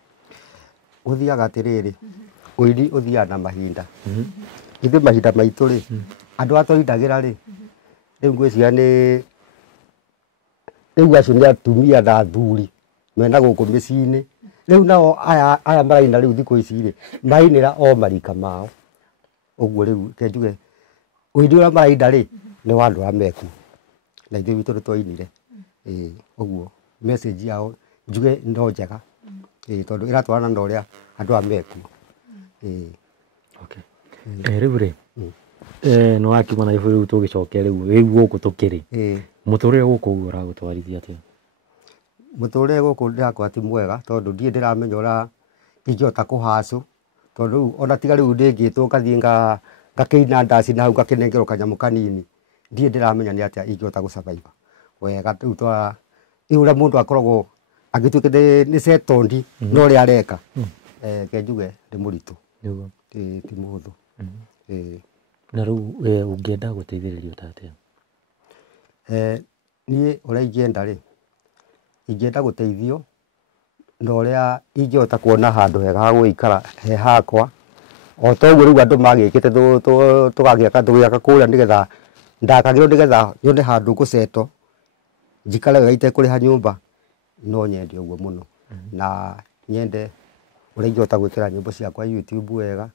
uthiaga atiriri uini uthiaga na mahinda ithe mahinda maitu ri andu atwaindagira ri riu ngwiciria ni riu acio ni atumia na athuri mena guku micini riu nao aya maraina riu thiku ici ri mainira o marika mao uguo riu kenjuge uini uria maraina ri ni wa andu ameku na ithe witu twainire uguo message yao njuge ndo njega tondu iratwarana na uria andu ameku okay riu ri no akiuma na riu tugicokia riu guku tukiri muturire guku uragutwarithia atia muturire guku ndirakwa ti mwega tondu ndie ndiramenya uria ingihota kuhacu tondu ona tiga riu ndingitwo ngathie ngakeina ndaci na hau ngakinengerwo kanyamu kanini ndie ndiramenya ni atia ingihota gusurvive wega riu twara iuria mundu akoragwo agituike ni settled no ria areka kenjuge ndi muritu niguo ti muhuthu na riu ungienda guteithiririo tatia nie uria ingienda ri ingienda guteithio na uria ingihota kuona handu hega ha guikara he hakwa o toguo riu andu magikite tugagiaka kuria nigetha ndakagirwo nigetha yone handu guceto njikare wega itekuriha nyumba no nyende uguo muno na nyende uria ingihota gwikira nyimbo ciakwa YouTube wega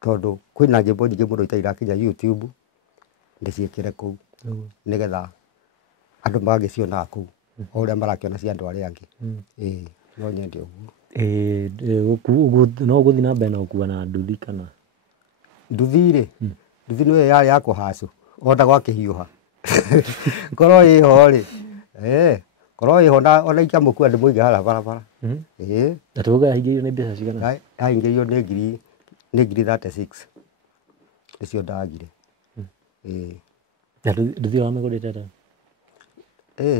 tondu kwina nyimbo nyingi muno itairakinya YouTube ndiciikire kuu nigetha andu magiciona kuu o uria marakiona cia andu aria angi no nyende uguo no guthi na mbere na ukua na nduthi kana nduthi ri nduthi niyo yari ya kuhacu onda gwakihiuha korwo iho ri korwo iho ona ikamukua ndimuige hala barabara na tuga hingirio ni mbeca cigana hingirio ni ngiri 36 nicio ndagire na nduthi wamigurite ta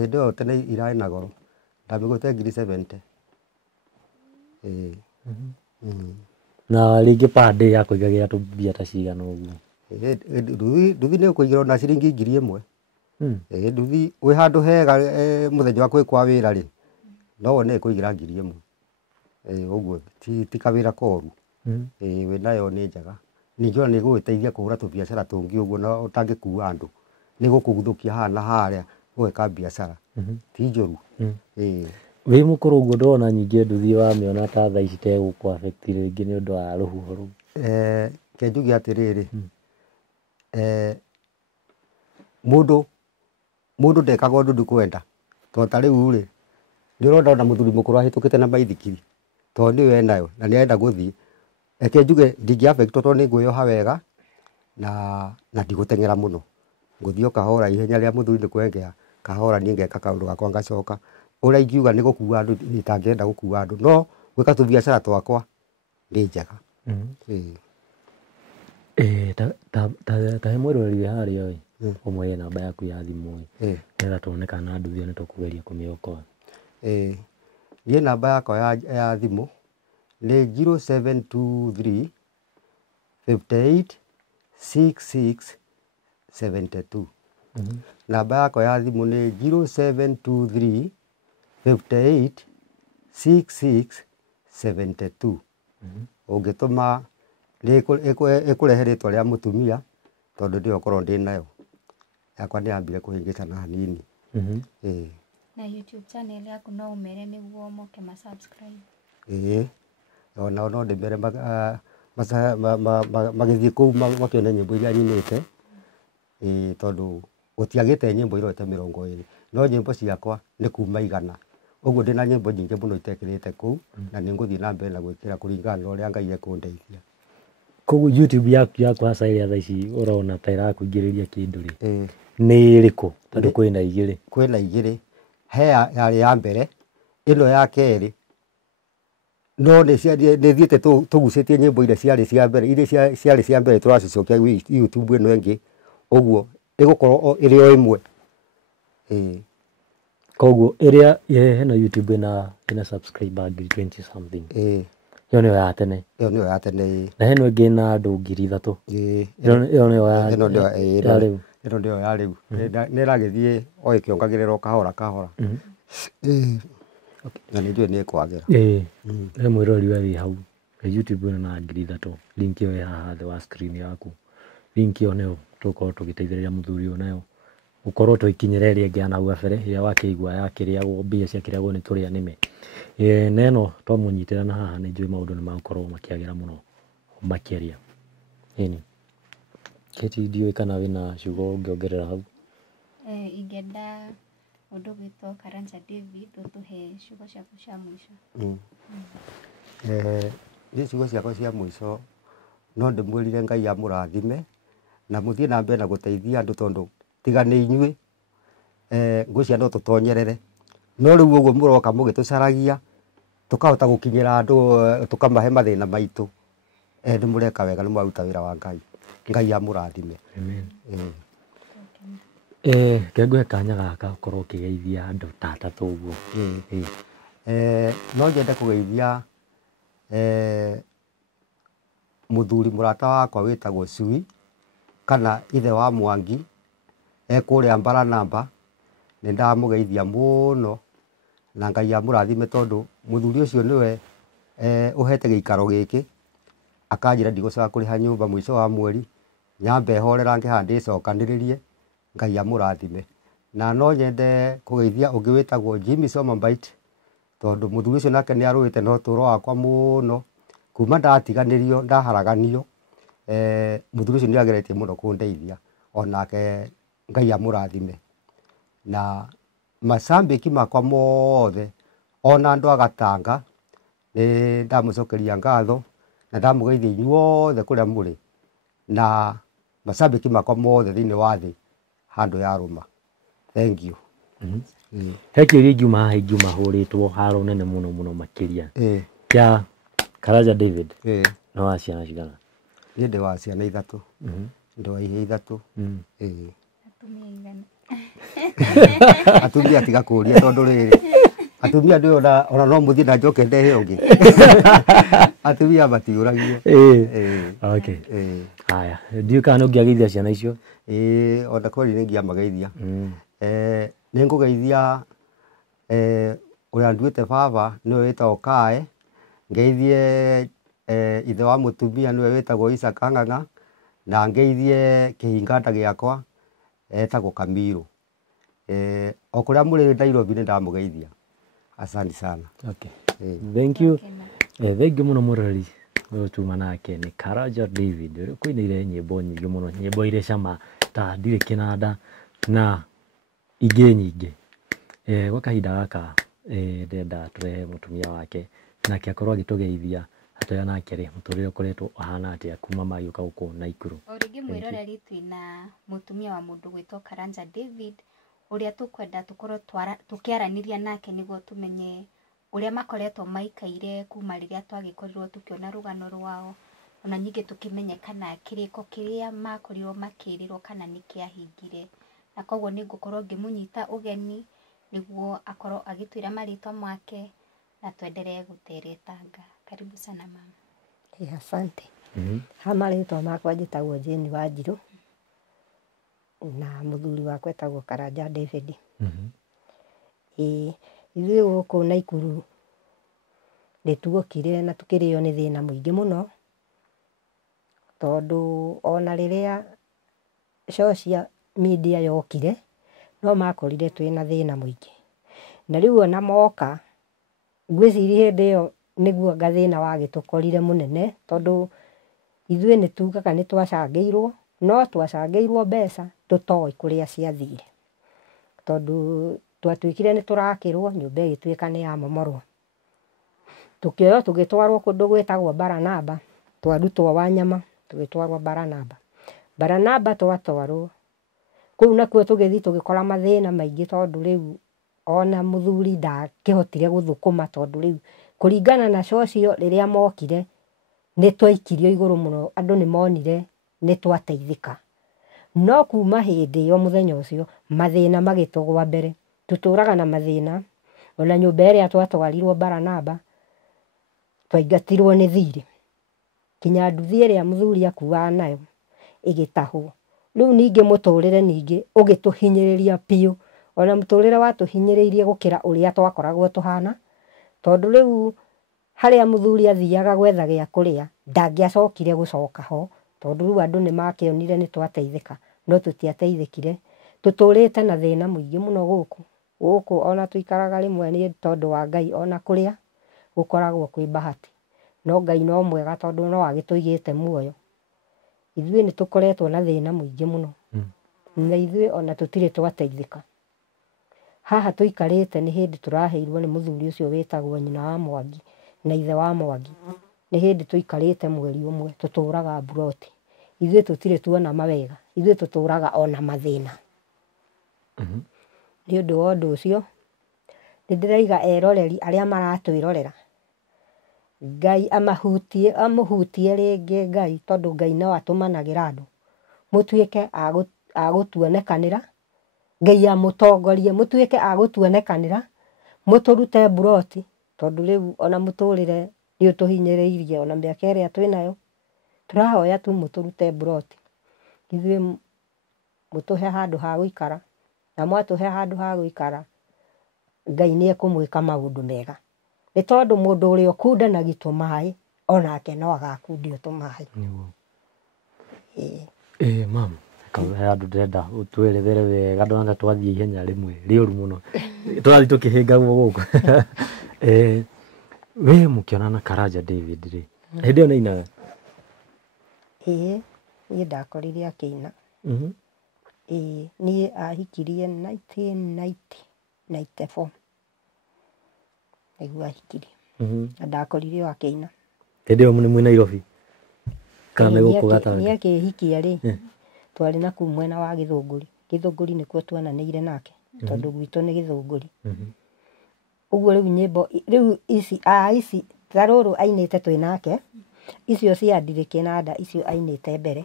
ndio tene irari na goro ndamigurite ngiri 70 na ringi pande ya kuigagira tumbia ta cigana uguo nduthi ni kuigirwo na ciringi ngiri 1 nduthi wi handu hega muthenya wa kwikwa wira ri no wone kuigira ngiri 1 uguo ti kawira koru we nayo ni njega ningi ona ni gugiteithia kuhura tu biashara tungi uguo na utangikua andu ni gukuguthukia hana haria gweka biashara ti njuru wi mukuru uguo ndona nyingi nduthi wa miona ta tha ici te guku affect ringi ni undu wa ruhuho ru kenjugi atiriri mundu ndekaga undu ndikwenda to ta riu ri ni uronda ona muthuri mukuru ahitukite na maithikiri to ni we nayo na ni arenda guthii kenjuge ndingi affect to ni ngwioha wega na ndigutengera muno nguthii o kahora ihenya ria muthuri ndikwengea kahora ni ngeka kaundu gakwa ngacoka uria ingiuga ni gukua andu nitangenda gukua andu no gwika tu biashara twakwa ndi njega ta he mwiroreri haria oi umwe namba yaku ya thimu nira tuonekana nduthi ni tukugeria kumiokoa nie namba yakwa ya thimu ni 0723 58 66 72 namba yakwa ya thimu ni 0723 58 66 72 ungituma ikurehe ritwa ria mutumia tondu ndio korwo ndi nayo yakwa ni ambire kuhingicana hanini na YouTube channel yaku no umere niguo moke ma subscribe ona no ndimere magithii kuu makione nyimbo iria nyinite tondu gutiagite nyimbo iroete 20 no nyimbo ciakwa ni kuma 100 uguo ndina nyimbo nyingi muno itekirite kuu na ninguthii na mbere na gwikira kuringana na uria Ngai ekundeithia koguo YouTube yaku hasa iria tha ici urona ta irakuingiriria kindu ri ni iriku tondu kwina igiri he yari ya mbere ino ya keri no ni thiete tugucitie nyimbo iria ciari cia mbere iria ciari cia mbere turacicokia YouTube ino ingi uguo igukorwo iri o imwe Koguo ĩrĩa hena YouTube ina subscriber 20 something. Yo nĩyo ya tene. Yo nĩyo ya tene. Na heno ĩngĩ na andũ 3,000. Yo nĩyo ya rĩu. Ĩno nĩyo ya rĩu. Nĩ ĩragĩthiĩ o ĩkĩongagĩrĩra kahora kahora. Na nĩ njũĩ nĩ ĩkwagĩra. He mwĩrori wĩ hau. YouTube ĩno na 3,000. Link ĩyo ĩ haha thĩ wa screen yaku. Link ĩyo nĩyo tũkorwo tũgĩteithĩrĩria mũthuri ũyũ nayo. Ukorwo tũikinyĩra ĩrĩa ĩngĩ ya nau gabere ĩrĩa wakĩigua yakĩrĩagwo mbia ciakĩrĩagwo nĩ tũrĩa nĩme. Na ĩno twamũnyitĩra na haha nĩ njũĩ maũndũ nĩ magũkorwo makĩagĩra mũno makĩria. Ĩni. Kĩti ndiũĩ kana wĩna ciugo ũngĩongerera hau. Ingĩenda mũndũ gwĩtwo Karanja David ũtũhe ciugo ciaku cia mũico. Ciugo ciakwa cia mũico no ndĩmwĩrire Ngai amũrathime na mũthiĩ na mbere na gũteithia andũ tondũ tiga nĩ inyuĩ ngwĩciria no tũtonyerere, no rĩu ũguo mũroka mũgĩtũcaragia tũkahota gũkinyĩra andũ tũkamahe mathĩna maitũ, nĩ mũreka wega, nĩ mwaruta wĩra wa Ngai. Ngai amũrathime. Ngũhe kanya gaka ũkorwo ũkĩgeithia andũ ta atatũ ũguo. No nyende kũgeithia mũthuri mũrata wakwa wĩtagwo Cui kana ithe wa Mwangi kũrĩa Baranaba. Nĩ ndamũgeithia mũno na Ngai amũrathime tondũ mũthuri ũcio nĩwe ũhete gĩikaro gĩkĩ, akanjĩra ndigũcoka kũrĩha nyũmba mũico wa mweri, nyambe horera ngĩha ndĩcokanĩrĩrie. Ngai amũrathime. Na no nyende kũgeithia ũngĩ wĩtagwo Jimmy Somambite tondũ mũthuri ũcio nake nĩ arũĩte na ũtũũro wakwa mũno kuma ndatiganĩrio ndaharaganio. Mũthuri ũcio nĩ ageretie mũno kũndeithia, onake Ngai amũrathime. Na macambĩki makwa mothe ona andũ a Gatanga nĩ ndamũcokeria ngatho na ndamũgeithia inyuothe kũrĩa mũrĩ, na macambĩki makwa mothe thĩinĩ wa thĩ handũ ya Rũma. Thank you. He kĩũria ingiuma haha ingiuma hũrĩtwo haro nene mũno mũno makĩria kĩa Karanja David. No wa ciana cigana? Niĩ ndĩ wa ciana 3. Ndĩ wa ihĩĩ 3. Atumia igana. Atumia tiga kũria tondũ rĩrĩ atumia ndio ona no mũthiĩ na njoke ndehe ũngĩ. Atumia matiũragio. Okay. Haya, ndiũ kana ũngĩageithia ciana icio? Ona kweli nĩ ngĩamageithia. Nĩ ngũgeithia ũrĩa nduĩte baba nĩwe wĩtagwo Kae. Ngeithie ithe wa mũtumia nĩwe wĩtagwo Isaac Ng'ang'a, na ngeithie kĩhinganda gĩakwa etagwo Kamiru. O kũrĩa mũrĩ Nairobi nĩ ndamũgeithia. Asante sana. Okay. Thank you. Thank you mũno mũrori. Ũyũ tuma nake nĩ Karanja David ũrĩa kũinĩire nyĩmbo nyingĩ mũno, nyĩmbo irĩ cama ta ndirĩ kĩnanda na ingĩ nyingĩ. Gwa kahinda gaka ndenda tũrehe mũtumia wake nake akorwo agĩtũgeithia atũya nake rĩ mũtũrĩre ũkoretwo ũhana atĩa kuma magĩũka gũkũ Naikuru. O rĩngĩ mwĩroreri twĩna mũtumia wa mũndũ gwĩtwo Karanja David ũrĩa tũkwenda tũkorwo tũkĩaranĩria nake nĩguo tũmenye ũrĩa makoretwo maikaire kuma rĩrĩa twagĩkorirwo tũkĩona rũgano rwao, ona ningĩ tũkĩmenye kana kĩrĩko kĩrĩa makorirwo makĩrĩrwo kana nĩ kĩahingire. Na koguo nĩ ngũkorwo ngĩmũnyita ũgeni nĩguo akorwo agĩtwĩra marĩtwa make na twendelee gũteretanga. Karibu sana mama. Asante. Ha marĩtwa makwa njĩtagwo Jane Wanjirũ na mũthuri wakwa etagwo Karanja David. Ithuĩ gũkũ Naikuru nĩ tuokire na tũkĩrĩo nĩ thĩna mũingĩ mũno tondũ ona rĩrĩa social media yokire no makorire twĩna thĩna mũingĩ, na rĩu ona moka ngwĩciria hĩndĩ ĩyo nĩguo gathĩna wagĩtũkorire mũnene tondũ ithuĩ nĩ tugaga nĩ twacangĩirwo, no twacangĩirwo mbeca tũtoĩ kũrĩa ciathire tondũ twatuĩkire nĩ tũrakĩrwo nyũmba ĩgĩtuĩka nĩ ya momorwo, tũkĩoywo tũgĩtwarwo kũndũ gwĩtagwo Baranaba, twarutwo Wanyama tũgĩtwarwo Baranaba twatwarwo kũu nakuo tũgĩthiĩ tũgĩkora mathĩna maingĩ tondũ rĩu ona mũthuri ndakĩhotire gũthũkũma tondũ rĩu kũringana na social rĩrĩa mokire nĩ twaikirio igũrũ mũno, andũ nĩ monire nĩ twateithĩka. No kuma hĩndĩ ĩyo mũthenya ũcio mathina magĩtũgwa mbere tutũraga na mathina ona nyũmba ĩrĩa twatwarirwo Baranaba twaingatirwo nĩ thirĩ kinya nduthi ĩrĩa mũthuri akuaga nayo ĩgĩtahwo rĩu ningĩ mũtũrĩre ningĩ ũgĩtũhinyĩrĩria piũ ona mũtũrĩre watũhinyĩrĩirie gũkĩra ũrĩa twakoragwo tũhana tondũ rĩu harĩa mũthuri athiaga gwetha gĩa kũrĩa ndangĩacokire gũcoka ho tondũ rĩu andũ nĩmakĩonire nĩtwateithĩka no tũtiateithĩkire tũtũrĩte na thĩna mũingĩ mũno gũkũ ona tũikaraga rĩmwe nĩ tondũ wa Ngai ona kũrĩa gũkoragwo kwĩ bahati no Ngai no mwega tondũ no agĩtũigĩte muoyo ithuĩ nĩtũkoretwo na thĩna mũingĩ mũno na ithuĩ ona tũtirĩ twateithĩka haha tũikarĩte nĩ hĩndĩ tũraheirwo nĩ mũthuri ũcio wĩtagwo nyina wa Mwangi na ithe wa Mwangi nĩ hĩndĩ tũikarĩte mweri ũmwe tũtũraga mburoti ithuĩ tũtirĩ tuona mawega ithuĩ tũtũraga ona mathĩna nĩ ũndũ wa ũndũ ũcio nĩndĩraiga eroreri arĩa maratwĩrorera Ngai amũhutie rĩngĩ Ngai tondũ Ngai no atũmanagĩra andũ mũtuĩke agũtuonekanĩra Ngai amũtongorie mũtuĩke agũtuonekanĩra mũtũrute mburoti tondũ rĩu ona mũtũrĩre nĩ ũtũhinyĩrĩirie ona mĩaka ĩrĩa twĩnayo tũrahoya tu mũtũrute mburoti ithuĩ mũtũhe handũ ha gũikara na mwatũhe handũ ha gũikara Ngai nĩ ekũmwĩka maũndũ mega nĩ tondũ mũndũ ũrĩa ũkundanagia tũmaĩ onake no agakundio tũmaĩ mam he andũ ndĩrenda ũtwerethere wega ndona twathiĩ ihenya rĩmwe rĩũru mũno tũrathiĩ tũkĩhĩngagwo gũkũ we mũkĩona na Karanja David rĩ hĩndĩ ĩyo nĩainaga niĩ ndakorire akĩina niĩ ahikirie 1994 nĩguo ahikirie na ndakorire akĩina hĩndĩ ĩyo nĩ mwĩ Nairobi kana me gũkũ gatagatĩ niĩ akĩhikia rĩ twarĩ na kuu mwena wa Gĩthũngũri nĩkuo twananĩire nake tondũ gwitũ nĩ Gĩthũngũri ũguo rĩu nyĩmbo rĩu ici tarũrũ ainĩte twĩ nake icio cia Ndirĩ Kĩnanda icio ainĩte mbere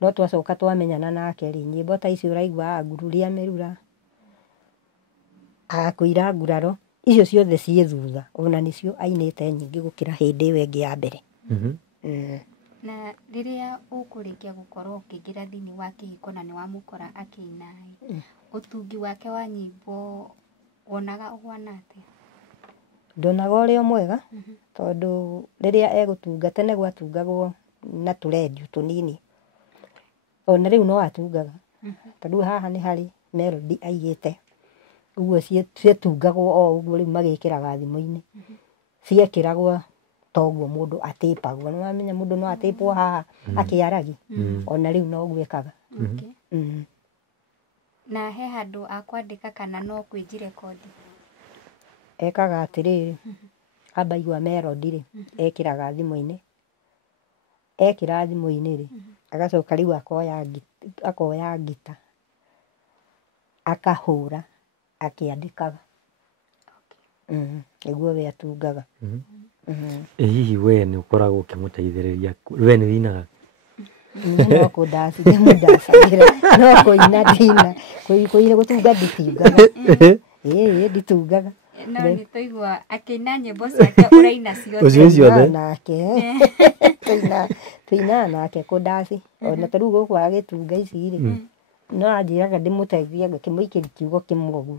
no twacoka twamenyana nake rĩ nyĩmbo ta icio ũraigua ngururia mĩrura akũira nguraro icio ciothe ciĩ thutha ona nĩcio ainĩte nyingĩ gũkĩra hĩndĩ ĩyo ĩngĩ ya mbere na rĩrĩa ũkũrĩkia gũkorwo ũkĩingĩra thĩinĩ wa kĩhiko na nĩwamũkora akĩina ũtungi wake wa nyĩmbo wonaga ũhana atĩa ndonaga ũrĩ mwega tondũ rĩrĩa egũtunga tene gwatungagwo na tũrendio tũnini ona rĩu no atungaga tondũ haha nĩ harĩ melody aigĩte ũguo cietungagwo o ũguo rĩu magĩkĩraga thimũ-inĩ ciekĩragwo toguo mũndũ atĩpagwo nĩwamenya mũndũ no atĩpwo haha akĩaragi ona rĩu no gwĩkaga na he handũ akwandĩka kana no kwĩnjirekondi ekaga atĩrĩrĩ amba igua melody rĩ ekĩraga thimũ-inĩ ekĩra thimũ-inĩ rĩ agacoka rĩu akoya ngita akahũra akĩandĩkaga nĩguo we atungaga hihi we nĩ ũkoragwo ũkĩmũteithĩrĩria we nĩ wĩinaga no kũndacithia mũndacagĩra no kũina ndina kũina gũtunga nditungaga nditungaga no nĩ tũigua akĩina nyĩmbo ciake ũraina ciothe nake tũinaga nake kũndaci ona ta rĩu gũkũ agĩtunga ici rĩ no anjĩraga ndĩmũteithie ngakĩmũikĩria kiugo kĩmwe ũguo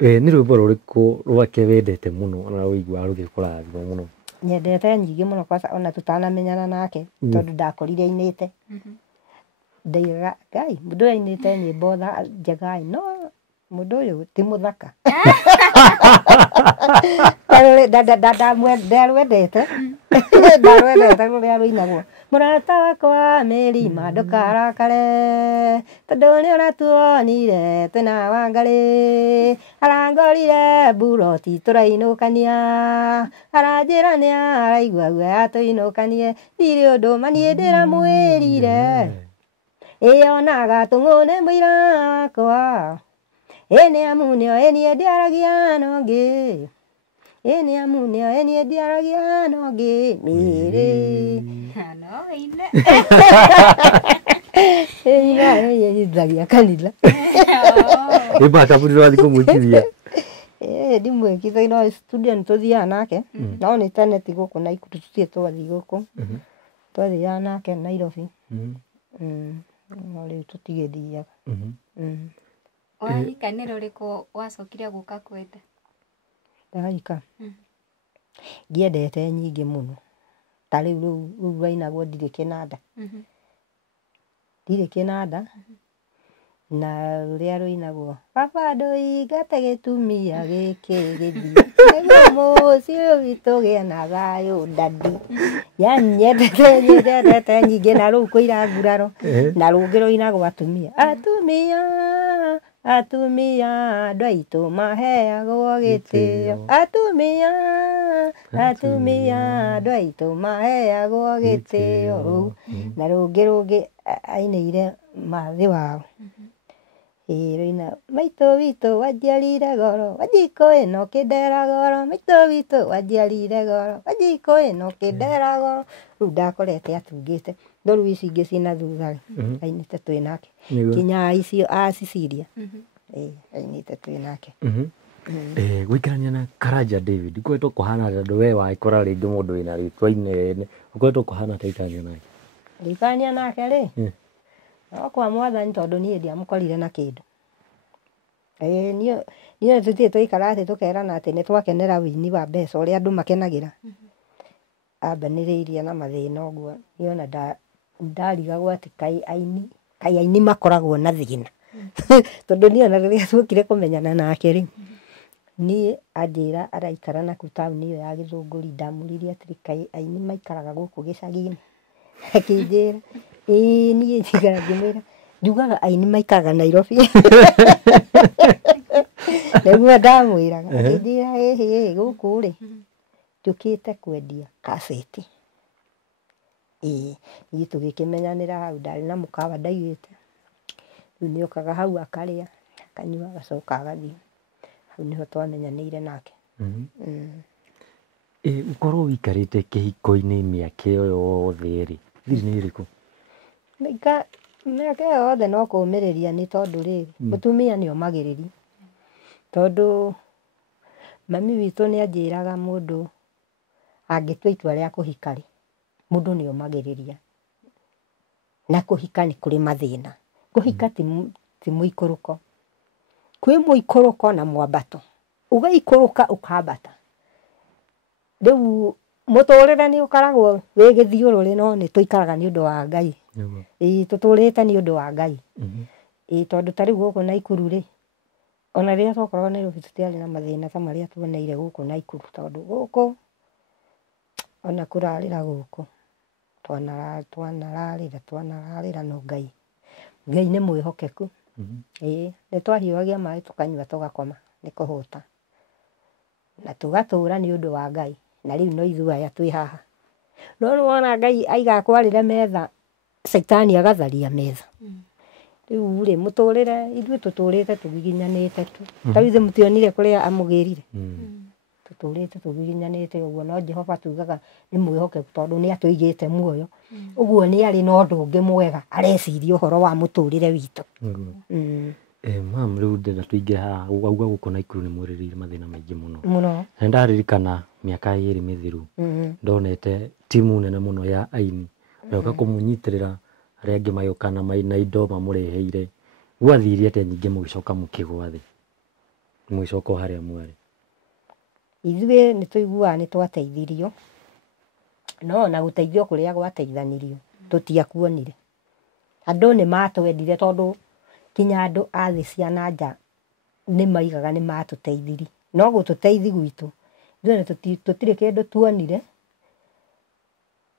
nĩ rwĩmbo rũrĩkũ rwake wendete mũno ona rũiguaga rũgĩkũrathima mũno nyendete nyingĩ mũno ona tũtanamenyana nake tondũ ndakorire ainĩte ndaigaga Ngai mũndũ ũyũ ainĩte nyĩmbo njega no mũndũ ũyũ ti mũthaka ndarwendete rũrĩa rũinagwo mũrata wakwa mĩrima ndũkarakare tondũ nĩ ũratuonire twĩna Wangarĩ arangorire mburoti tũrainũkania aranjĩra nĩ araigua guoya tũinũkanie ndirĩ ũndũ manie ndĩramwĩrire ĩonaga tũng'ũ nĩ mũira wakwa ĩnĩ amunio ĩniĩ ndiaragia nongĩ ĩnĩ amunio ĩniĩ ndiaragia nongĩ mĩrĩ Yithagia kanitha. Ibata buri wathi kumwikithia. Ndimwĩkithagia no studio nĩtũthiaga nake no nĩ tene ti gũkũ Naikuru tũtirĩ twathiĩ gũkũ twathiaga nake Nairobi no rĩu tũtigĩthiaga. Warikanĩro rĩkũ wacokire gũka kwenda? Ndarika ndiendete nyingĩ mũno ta rĩu wainagwo ndirĩ kĩnanda na rũrĩa rũinagwo baba ndũingate gĩtumia gĩkĩ gĩthiĩ nĩguo mũciĩ ũyũ witũ gĩe na thayũ ndandi. Yani nyendete nyingĩ na rũu kũira nguraro na rũngĩ rũinagwo atumia andũ aitũ maheagwo gĩtĩo atumia andũ aitũ maheagwo gĩtĩo rũu na rũngĩ ainĩire mathĩ wao rũina maitũ witũ wanjiarire goro wanjikũ ĩno kĩndera goro maitũ witũ wanjiarire goro wanjikũ ĩno kĩndera goro. Rĩu ndakorete atungĩte no rĩu ici ingĩ ciĩna thutha ainĩte twĩ nake kinya icio Cecilia ainĩte twĩ nake. Gũikarania na Karanja David ũkoretwo kũhana ta andũ we waikora rĩngĩ mũndũ wĩna rĩtwa inene ũkoretwo kũhana ta ikarania nake? Ndikarania nake rĩ no kwa Mwathani tondũ niĩ ndiamũkorire na kĩndũ. Niĩ tũtirĩ twaikara atĩ tũkerana atĩ nĩtwakenera wĩini wa mbeca ũrĩa andũ makenagĩra. Ambanĩrĩirie na mathĩna ũguo niona ndarigagwo atĩ kaĩ aini makoragwo na thĩna tondũ niona rĩrĩa tuokire kũmenyana nake rĩ niĩ anjĩra araikara naku taũni ĩyo ya Gĩthũngũri ndamũririe atĩrĩ kaĩ aini maikaraga gũkũ gĩcagi-inĩ akĩnjĩra niĩ njigara ngĩmwĩra njugaga aini maikaraga Nairobi nĩguo ndamwĩraga akĩnjĩra gũkũ rĩ njũkĩte kwendia kaseti. Niĩ tũgĩkĩmenyanĩra hau ndarĩ na mũkawa ndaigĩte rĩu nĩokaga hau akarĩa akanyua agacoka agathiĩ hau nĩho twamenyanĩire nake. Ũkorwo ũikarĩte kĩhiko-inĩ mĩaka ĩyo yothe rĩ thiri nĩ ĩrĩkũ? Mĩaka ĩyo yothe no kũũmĩrĩria nĩ tondũ rĩrĩ mũtumia nĩomagĩrĩri tondũ mami witũ nĩanjĩraga mũndũ angĩtua itua rĩa kũhika rĩ mũndũ nĩomagĩrĩria na kũhika nĩ kũrĩ mathĩna. Kũhika ti mũikũrũko, kwĩ mũikũrũko na mwambato ũgaikũrũka ũkambata. Rĩu mũtũrĩre nĩ ũkoragwo wĩ gĩthiũrũrĩ no nĩ tũikaraga nĩ ũndũ wa Ngai. Tũtũrĩte nĩ ũndũ wa Ngai tondũ ta rĩu gũkũ Naikuru rĩ ona rĩrĩa twakoragwo Nairobi tũtiarĩ na mathĩna ta marĩa tuoneire gũkũ Naikuru tondũ gũkũ ona kũrarĩra gũkũ twanararĩra no Ngai nĩ mwĩhokeku. Nĩtwahiũhagia maĩ tũkanyua tũgakoma nĩ kũhũta na tũgatũra nĩ ũndũ wa Ngai na rĩu no ithuĩ aya twĩ haha no nĩwona Ngai aiga kwarĩre metha Saitani agatharia metha. Rĩu rĩ mũtũrĩre ithuĩ tũtũrĩte tũgiginyanĩte tu ta ithuĩ mũtionire kũrĩa amũgĩrire tũtũrĩte tũgiginyanĩte ũguo no Jehova tugaga nĩ mwĩhokeku tondũ nĩatũigĩte muoyo ũguo nĩ arĩ na ũndũ ũngĩ mwega areciria ũhoro wa mũtũrĩre witũ. Mam rĩu ndĩna tũingĩ haha uga gũkũ Naikuru nĩ mwĩrĩrĩire mathĩna maingĩ mũno na nĩndaririkana mĩaka 2 mĩthiru ndonete timu nene mũno ya aini yoka kũmũnyitĩrĩra arĩa angĩ mayoka na indo mamũreheire gwathirie atĩ nyingĩ mũgĩcoka mũkĩgwa thĩ mũgĩcoka harĩa mwarĩ? Ithuĩ nĩtũiguaga nĩtwateithirio no na gũteithio kũrĩa gwateithanirio tũtiakuonire. Andũ nĩmatwendire tondũ kinya andũ a thĩ cia nanja nĩmaigaga nĩmatũteithirie no gũtũteithi gwitũ ithuĩ tũtirĩ kĩndũ tuonire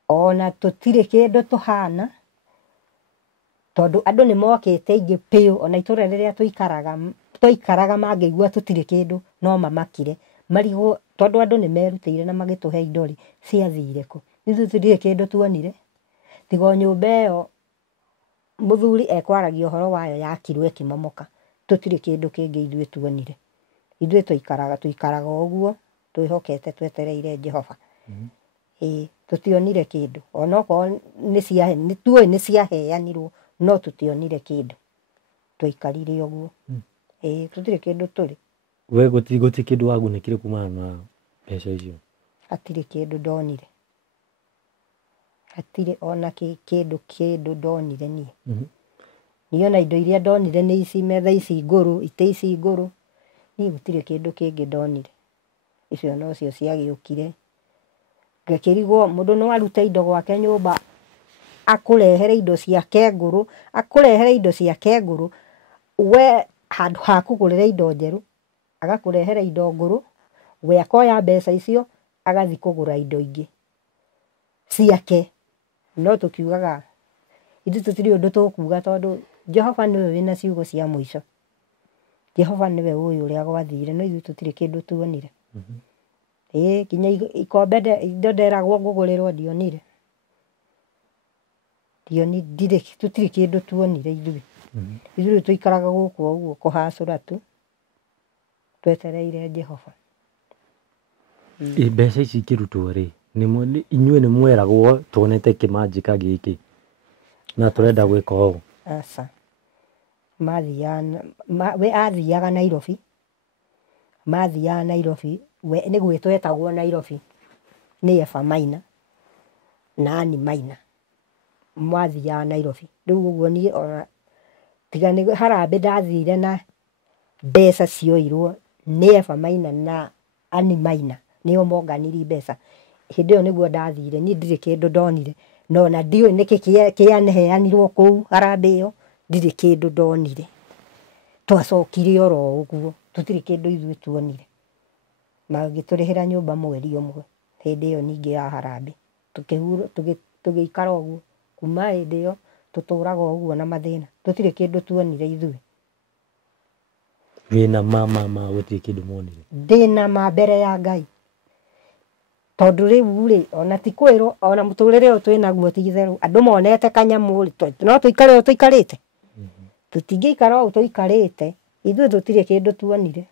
ona tũtirĩ kĩndũ tũhana tondũ andũ nĩmokĩte aingĩ piũ ona itũra rĩrĩa twaikaraga mangĩigua tũtirĩ kĩndũ no mamakire marigwo tondũ andũ nĩmerutĩire na magĩtũhe indo rĩ ciathire kũ. Ithuĩ tũtirĩ kĩndũ tuonire tiga nyũmba ĩyo mũthuri ekwaragia ũhoro wayo yakirwo ĩkĩmomoka tũtirĩ kĩndũ kĩngĩ ithuĩ tuonire. Ithuĩ tũikaraga ũguo twĩhokete twetereire Jehova. Tũtionire kĩndũ onokorwo nĩtuoĩ nĩciaheanirwo no tutionire kindu twaikarire uguo tutire kindu turi we guti kindu wagunĩkire kumana na mbeca icio hatirĩ kindu ndonire hatirĩ ona kindu ndonire nie niĩ ona indo iria ndonire nĩ ici metha ici ngũrũ itĩ ici ngũrũ niĩ gutirĩ kindu kĩngĩ ndonire icio nocio ciagĩũkire ngakĩrigwo mũndũ no arute indo gwake nyũmba akũrehere indo ciake ngũrũ we handũ ha kũgũrĩra indo njerũ agakũrehera indo ngũrũ we akoya mbeca icio agathi kũgũra indo ingĩ ciake no tũkiugaga ithuĩ tũtirĩ ũndũ tũkuga tondũ Jehova nĩwe wĩna ciugo cia mũico Jehova nĩwe ũĩ ũrĩa gwathire no ithuĩ tũtirĩ kĩndũ tuonire kinya ikombe indo nderagwo ngũgũrĩrwo ndionire tũtirĩ kĩndũ tuonire ithuĩ tũikaraga gũkũ ũguo kũhacũra tu twetereire Jehova mbeca ici ikĩrutwo rĩ inyuĩ nĩ mweragwo tuonete kĩmanjĩka gĩkĩ na tũrenda gwĩka ũũ aca we athiaga Nairobi we nĩ gwĩtwo etagwo Nairobi nĩ Eva Maina na Annie Maina mwathiaga Nairobi rĩu ũguo niĩ ona tiga nĩ Harambee ndathire na mbeca cioirwo nĩ Eva Maina na Annie Maina nĩo monganirie mbeca hĩndĩ ĩyo nĩguo ndathire niĩ ndirĩ kĩndũ ndonire no na ndiũĩ nĩkĩ kĩaneheanirwo kũu Harambee ĩyo ndirĩ kĩndũ ndonire twacokire oro ũguo tũtirĩ kĩndũ ithuĩ tuonire magĩtũrĩhĩra nyũmba mweri ũmwe hĩndĩ ĩyo ningĩ ya Harambee tũgĩikara ũguo kuma hĩndĩ ĩyo tũtũraga ũguo na mathĩna tũtirĩ kĩndũ tuonire ithuĩ wĩna ma gũtirĩ kĩndũ muonire ndĩna ma mbere ya Ngai tondũ rĩu rĩ ona ti kwĩrwo ona mũtũrĩre ũyũ twĩnaguo ti itherũ andũ monete kanyamũ no tũikare ũũ tũikarĩte tũtingĩikara ũũ tũikarĩte ithuĩ tũtirĩ kĩndũ tuonire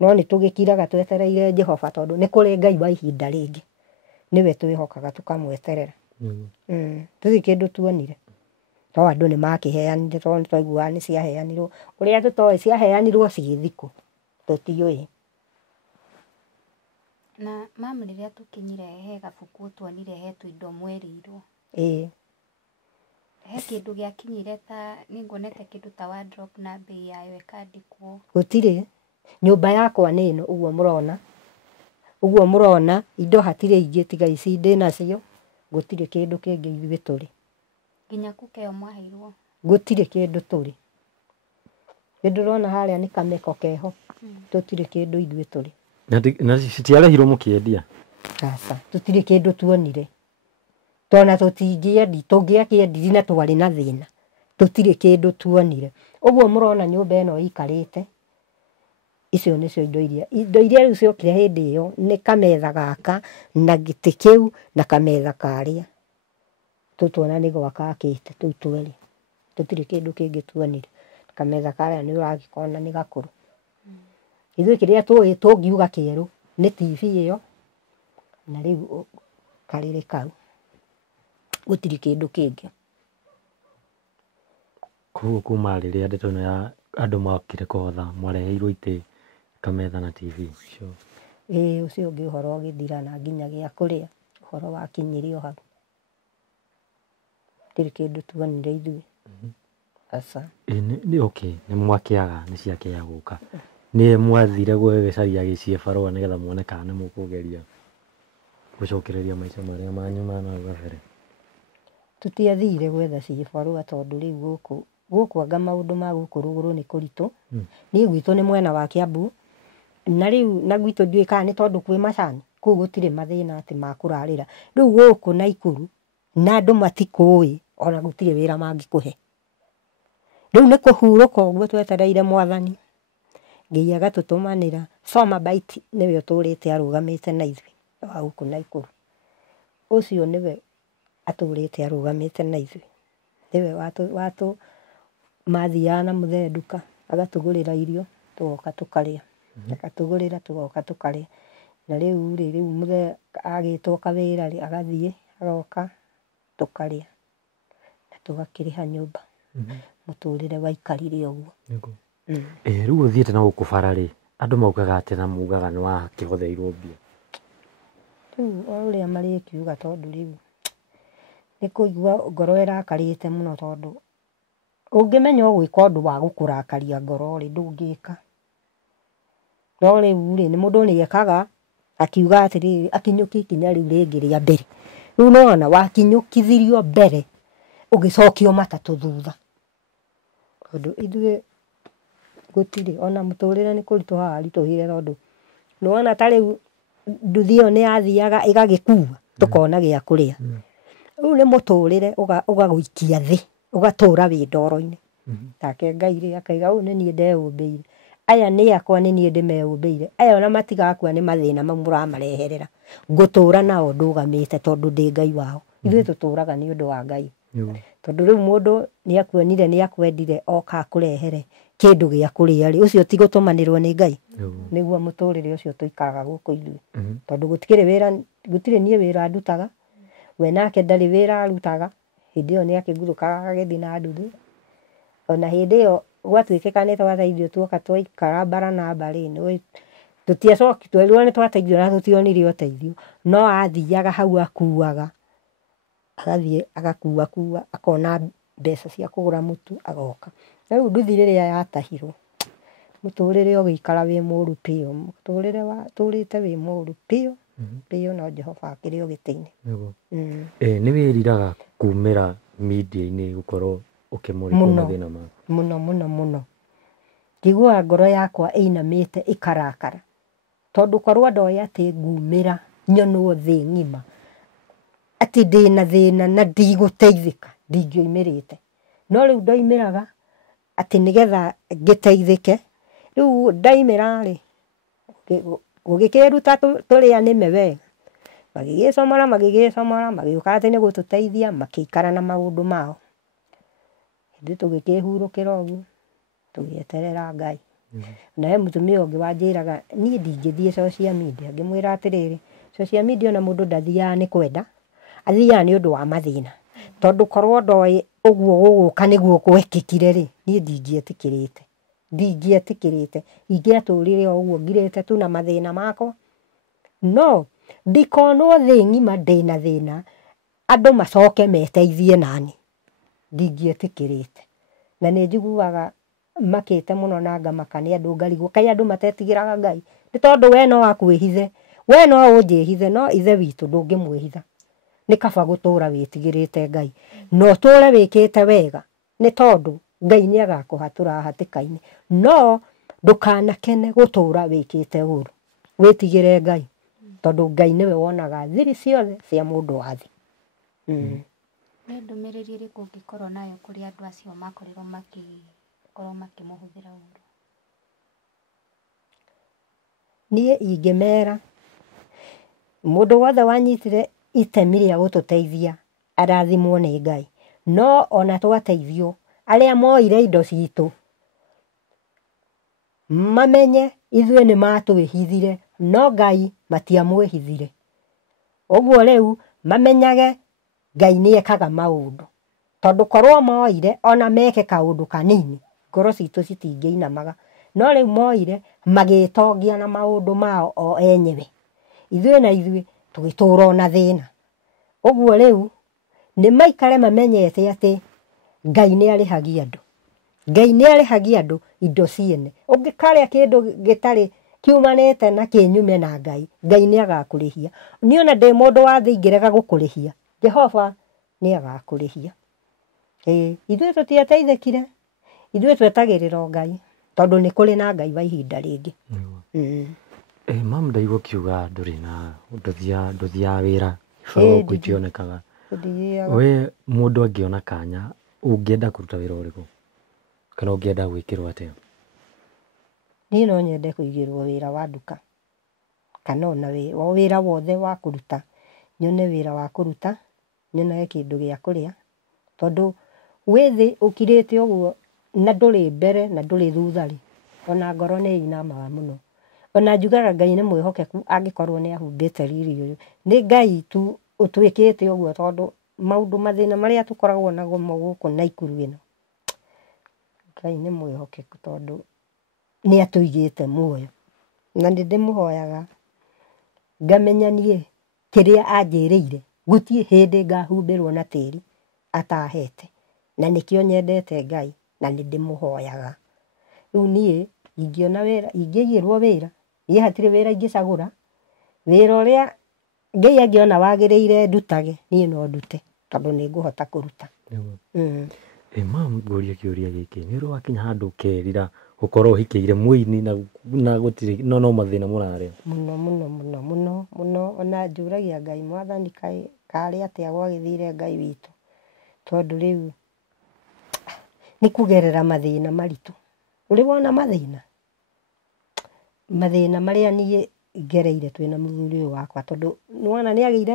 no nĩ tũgĩkiraga twetereire Jehova tondũ nĩ kũrĩ Ngai wa ihinda rĩngĩ nĩwe twĩhokaga tũkamweterera tũtirĩ kĩndũ tuonire no andũ nĩ makĩheanire tondũ nĩ twaiguaga nĩ ciaheanirwo ũrĩa tũtoĩ ciaheanirwo cigĩthikũ tũtiũĩ na mama rĩrĩa tũkinyire he gabuku tuonire hetwo indo mwerirwo he kĩndũ gĩakinyire ta nĩnguonete kĩndũ ta wardrobe na bei yayo ĩkandĩkwo gũtirĩ nyũmba yakwa nĩ ĩno ũguo mũrona indo hatirĩ ingĩ tiga ici ndĩnacio gũtirĩ kĩndũ kĩngĩ ithuĩ tũrĩ nginya kũkeo mwaheirwo gũtirĩ kĩndũ tũrĩ kĩndũ ũrona harĩa nĩ kameko keho tũtirĩ kĩndũ ithuĩ tũrĩ na citiarehirwo mũkĩendia aca tũtirĩ kĩndũ tuonire tona tũngĩakĩendiri na twarĩ na thĩna tũtirĩ kĩndũ tuonire ũguo mũrona nyũmba ĩno ĩikarĩte icio nĩcio indo iria rĩu ciokire hĩndĩ ĩyo nĩ kametha gaka na gĩtĩ kĩu na kametha karĩa tũtuona nĩ gwakakĩte tũu tweri tũtirĩ kĩndũ kĩngĩ tuonire kametha karĩa nĩ ũragĩkona nĩ gakũrũ ithuĩ kĩrĩa tũĩ tũngiuga kĩerũ nĩ TV ĩyo na rĩu karĩrĩ kau gũtirĩ kĩndũ kĩngĩ kuma rĩrĩa ndeto ĩno ya andũ mokire kũhotha mwareheirwo itĩ kametha na TV ũcio ũngĩ ũhoro ũgĩthira na nginya gĩa kũrĩa ũhoro wakinyĩrio hau gũtirĩ kĩndũ tuonire ithuĩ aca nĩ mwakĩaga nĩ ciakĩaga gũka nĩ mwathire gwĩcaria gĩcibarũa nĩgetha muone kana nĩ mũkũgeria gũcokereria maica marĩa manyu ma nahau gabere tũtiathire gwetha cibarũa tondũ rĩu gũkũ anga maũndũ ma gũkũ rũgũrũ nĩ kũritũ niĩ gwitũ nĩ mwena wa Kiambu na rĩu na gwitũ ndiũĩ kana nĩ tondũ kwĩ macani kũu gũtirĩ mathĩna atĩ ma kũrarĩra rĩu gũkũ Naikuru na andũ matikũĩ ona gũtirĩ wĩra mangĩkũhe rĩu nĩ kũhurũka ũguo twetereire Mwathani Ngai agatũtũmanĩra Somabite nĩwe ũtũrĩte arũgamĩte na ithuĩ wa gũkũ Naikuru ũcio nĩwe atũrĩte arũgamĩte na ithuĩ nĩwe mathiaga na mũthee nduka agatũgũrĩra irio tũgoka tũkarĩa agatũgũrĩra tũgoka tũkarĩa na rĩu mũthee agĩtwo kawĩra agathiĩ agoka tũkarĩa na tũgakĩrĩha nyũmba mũtũrĩre waikarire ũguo. Rĩu ũthiĩte na gũkũ bara rĩ, andũ maugaga atĩ na mugaga nĩ wakĩhotheirwo mbia. Rĩu o ũrĩa marĩkiuga tondũ rĩu nĩ kũigua ngoro ĩrakarĩte mũno tondũ ũngĩmenya ũgwĩka ũndũ wa gũkũrakaria ngoro rĩ ndũngĩka. No rĩu rĩ nĩ mũndũ nĩekaga akiuga atĩrĩrĩ akinyũkia ikinya rĩu rĩngĩ rĩa mbere. Rĩu nĩwona wakinyũkithirio mbere ũgĩcokio matatũ thutha. Tondũ ithuĩ gũtirĩ ona mũtũrĩre nĩ kũritũha waritũhire tondũ nĩwona ta rĩu nduthi ĩyo nĩyathiaga ĩgagĩkua tũkona gĩa kũrĩa. Rĩu nĩ mũtũrĩre ũgagũikia thĩ ũgatũra wĩ ndoro-inĩ. Take Ngai rĩ akaiga ũũ nĩ niĩ ndeũmbĩire. Aya nĩ akwa nĩ niĩ ndĩmeũmbĩire. Aya ona matigakua nĩ mathĩna mau mũramareherera. Ngũtũra nao ndũgamĩte tondũ ndĩ Ngai wao. Ithuĩ tũtũraga nĩ ũndũ wa Ngai. Tondũ rĩu mũndũ nĩakuonire nĩakwendire oka akũrehere kĩndũ gĩa kũrĩa rĩ ũcio ti gũtũmanĩrwo nĩ Ngai. Nĩguo mũtũrĩre ũcio tũikaraga gũkũ ithuĩ. Tondũ gũtirĩ niĩ wĩra ndutaga. We nake ndarĩ wĩra arutaga. Hĩndĩ ĩyo nĩakĩgurũkaga agĩthiĩ na nduthi. Ona hĩndĩ ĩyo gwatuĩkĩka nĩ twateithio tuoka twaikara Baranaba rĩ tũtiacoki twerirwo nĩ twateithio na tũtionire ũteithio. No athiaga hau akuaga. Agathiĩ agakua akona mbeca cia kũgũra mũtu agoka. Rĩu nduthi rĩrĩa yatahirwo mũtũrĩre ũgĩikara wĩ mũru piũ. Mũtũrĩre tũrĩte wĩ mũru piũ. Piũ no Jehova akĩrĩ o gĩtĩ-inĩ. Nĩ wĩriraga kumĩra media-inĩ gũkorwo ũkĩmũrĩkwo mathĩna maku? Mũno. Ngĩiguaga ngoro yakwa ĩinamĩte ĩkarakara. Tondũ korwo ndoĩ atĩ ngumĩra nyonwo thĩ ng'ima atĩ ndĩna thĩna na ndigũteithĩka ndingĩoimĩrĩte. No rĩu ndoimĩraga atĩ nĩgetha ngĩteithĩke. Rĩu ndaimĩra rĩ gũgĩkĩruta tũrĩa nĩme wega. Magĩgĩcomora magĩũka atĩ nĩ gũtũteithia makĩikara na maũndũ mao. Hĩndĩ tũgĩkĩhurũkĩra ũguo tũgĩeterera Ngai. Na he mũtumia ũngĩ wanjĩraga niĩ ndingĩthiĩ social media. Ngĩmwĩra atĩrĩrĩ social media ona mũndũ ndathiaga nĩ kwenda athiaga nĩ ũndũ wa mathĩna. Tondũ korwo ndoĩ ũguo gũgũka nĩguo gwekĩkire rĩ niĩ ndingĩetĩkĩrĩte. Ingĩatũrire o ũguo ngirĩte tu na mathĩna makwa. No ndikonwo thĩ ng'ima ndĩna thĩna andũ macoke meteithie nani. Ndingĩetĩkĩrĩte. Na nĩ njiguaga makĩte mũno na ngamaka nĩ andũ ngarigwo kaĩ andũ matetigĩraga Ngai. Nĩ tondũ we no akwĩhithe. We no ũnjĩhithe no ithe witũ ndũngĩmwĩhitha. Nĩ kaba gũtũra wĩtigĩrĩte Ngai. No ũtũre wĩkĩte wega nĩ tondũ Ngai nĩ agakũhatũra hatĩka-inĩ. No ndũkanakene gũtũra wĩkĩte ũru. Wĩtigĩre Ngai. Tondũ Ngai nĩwe wonaga thiri ciothe cia mũndũ wa thĩ. Nĩ ndũmĩrĩri ĩrĩkũ ũngĩkorwo nayo kũrĩ andũ acio makorirwo makĩmũhũthĩra ũru? Niĩ ingĩmera mũndũ wothe wanyitire itemi rĩa gũtũteithia arathimwo nĩ Ngai. No ona twateithio arĩa moire indo citũ mamenye ithuĩ nĩ matwĩhithire no Ngai matiamwĩhithire. Ũguo rĩu mamenyage Ngai nĩ ekaga maũndũ. Tondũ korwo moire ona meke kaũndũ kanini ngoro citũ citingĩinamaga. No rĩu moire magĩtongia na maũndũ mao o enyewe. Ithuĩ na ithuĩ tũgĩtũra na thĩna. Ũguo rĩu nĩ maikare mamenyete atĩ Ngai nĩ arĩhagia andũ. Ngai nĩ arĩhagia andũ indo ciene. Ũngĩkarĩa kĩndũ gĩtarĩ kiumanĩte na kĩnyume na Ngai, Ngai nĩ agakũrĩhia. Niĩ ona ndĩ mũndũ wa thĩ ingĩrega gũkũrĩhia, Jehova nĩ agakũrĩhia. Ithuĩ tũtiateithĩkire. Ithuĩ twetagĩrĩra Ngai tondũ nĩ kũrĩ na Ngai wa ihinda rĩngĩ. Mamu ndaigua kiuga ndũrĩ na ndũthiaga wĩra gũkũ itionekaga. We mũndũ angĩona kanya ũngĩenda kũruta wĩra ũrĩkũ kana ũngĩenda gwĩkĩrwo atĩa? Niĩ no nyende kũigĩrwo wĩra wa nduka kana ona wĩra wothe wa kũruta. Nyone wĩra wa kũruta nyone kĩndũ gĩa kũrĩa. Tondũ wĩthĩ ũkirĩte ũguo na ndũrĩ mbere na ndũrĩ thutha rĩ ona ngoro nĩ inamaga mũno. Ona njugaga Ngai nĩ mwĩhokeku angĩkorwo nĩ ahumbĩte riri ũyũ. Nĩ Ngai tu ũtwĩkĩte ũguo tondũ maũndũ mathĩna marĩa tũkoragwo naguo gũkũ Naikuru ĩno Ngai nĩ mwĩhokeku tondũ nĩ atũigĩte muoyo na nĩ ndĩmũhoyaga ngamenya niĩ kĩrĩa anjĩrĩire gũtirĩ hĩndĩ ngahumbĩrwo na tĩri atahete na nĩkĩo nyendete Ngai na nĩ ndĩmũhoyaga. Rĩu niĩ ingĩona wĩra ingĩigĩrwo wĩra niĩ hatirĩ wĩra ingĩcagũra, wĩra ũrĩa Ngai angĩona wagĩrĩire ndutage niĩ no ndute tondũ nĩ ngũhota kũruta. Mam, ngũria kĩũria gĩkĩ nĩ ũrĩ wakinya handũ ũkerira gũkorwo ũhikĩire mũini na gũtirĩ no mathĩna mũrarĩa? Mũno ona njũragia Ngai Mwathani karĩ atĩa gwagĩthire Ngai witũ tondũ rĩu nĩ kũgerera mathĩna maritũ. Ũrĩ wona mathĩna marĩa niĩ ngereire twĩna mũthuri ũyũ wakwa tondũ nĩwona nĩ agĩire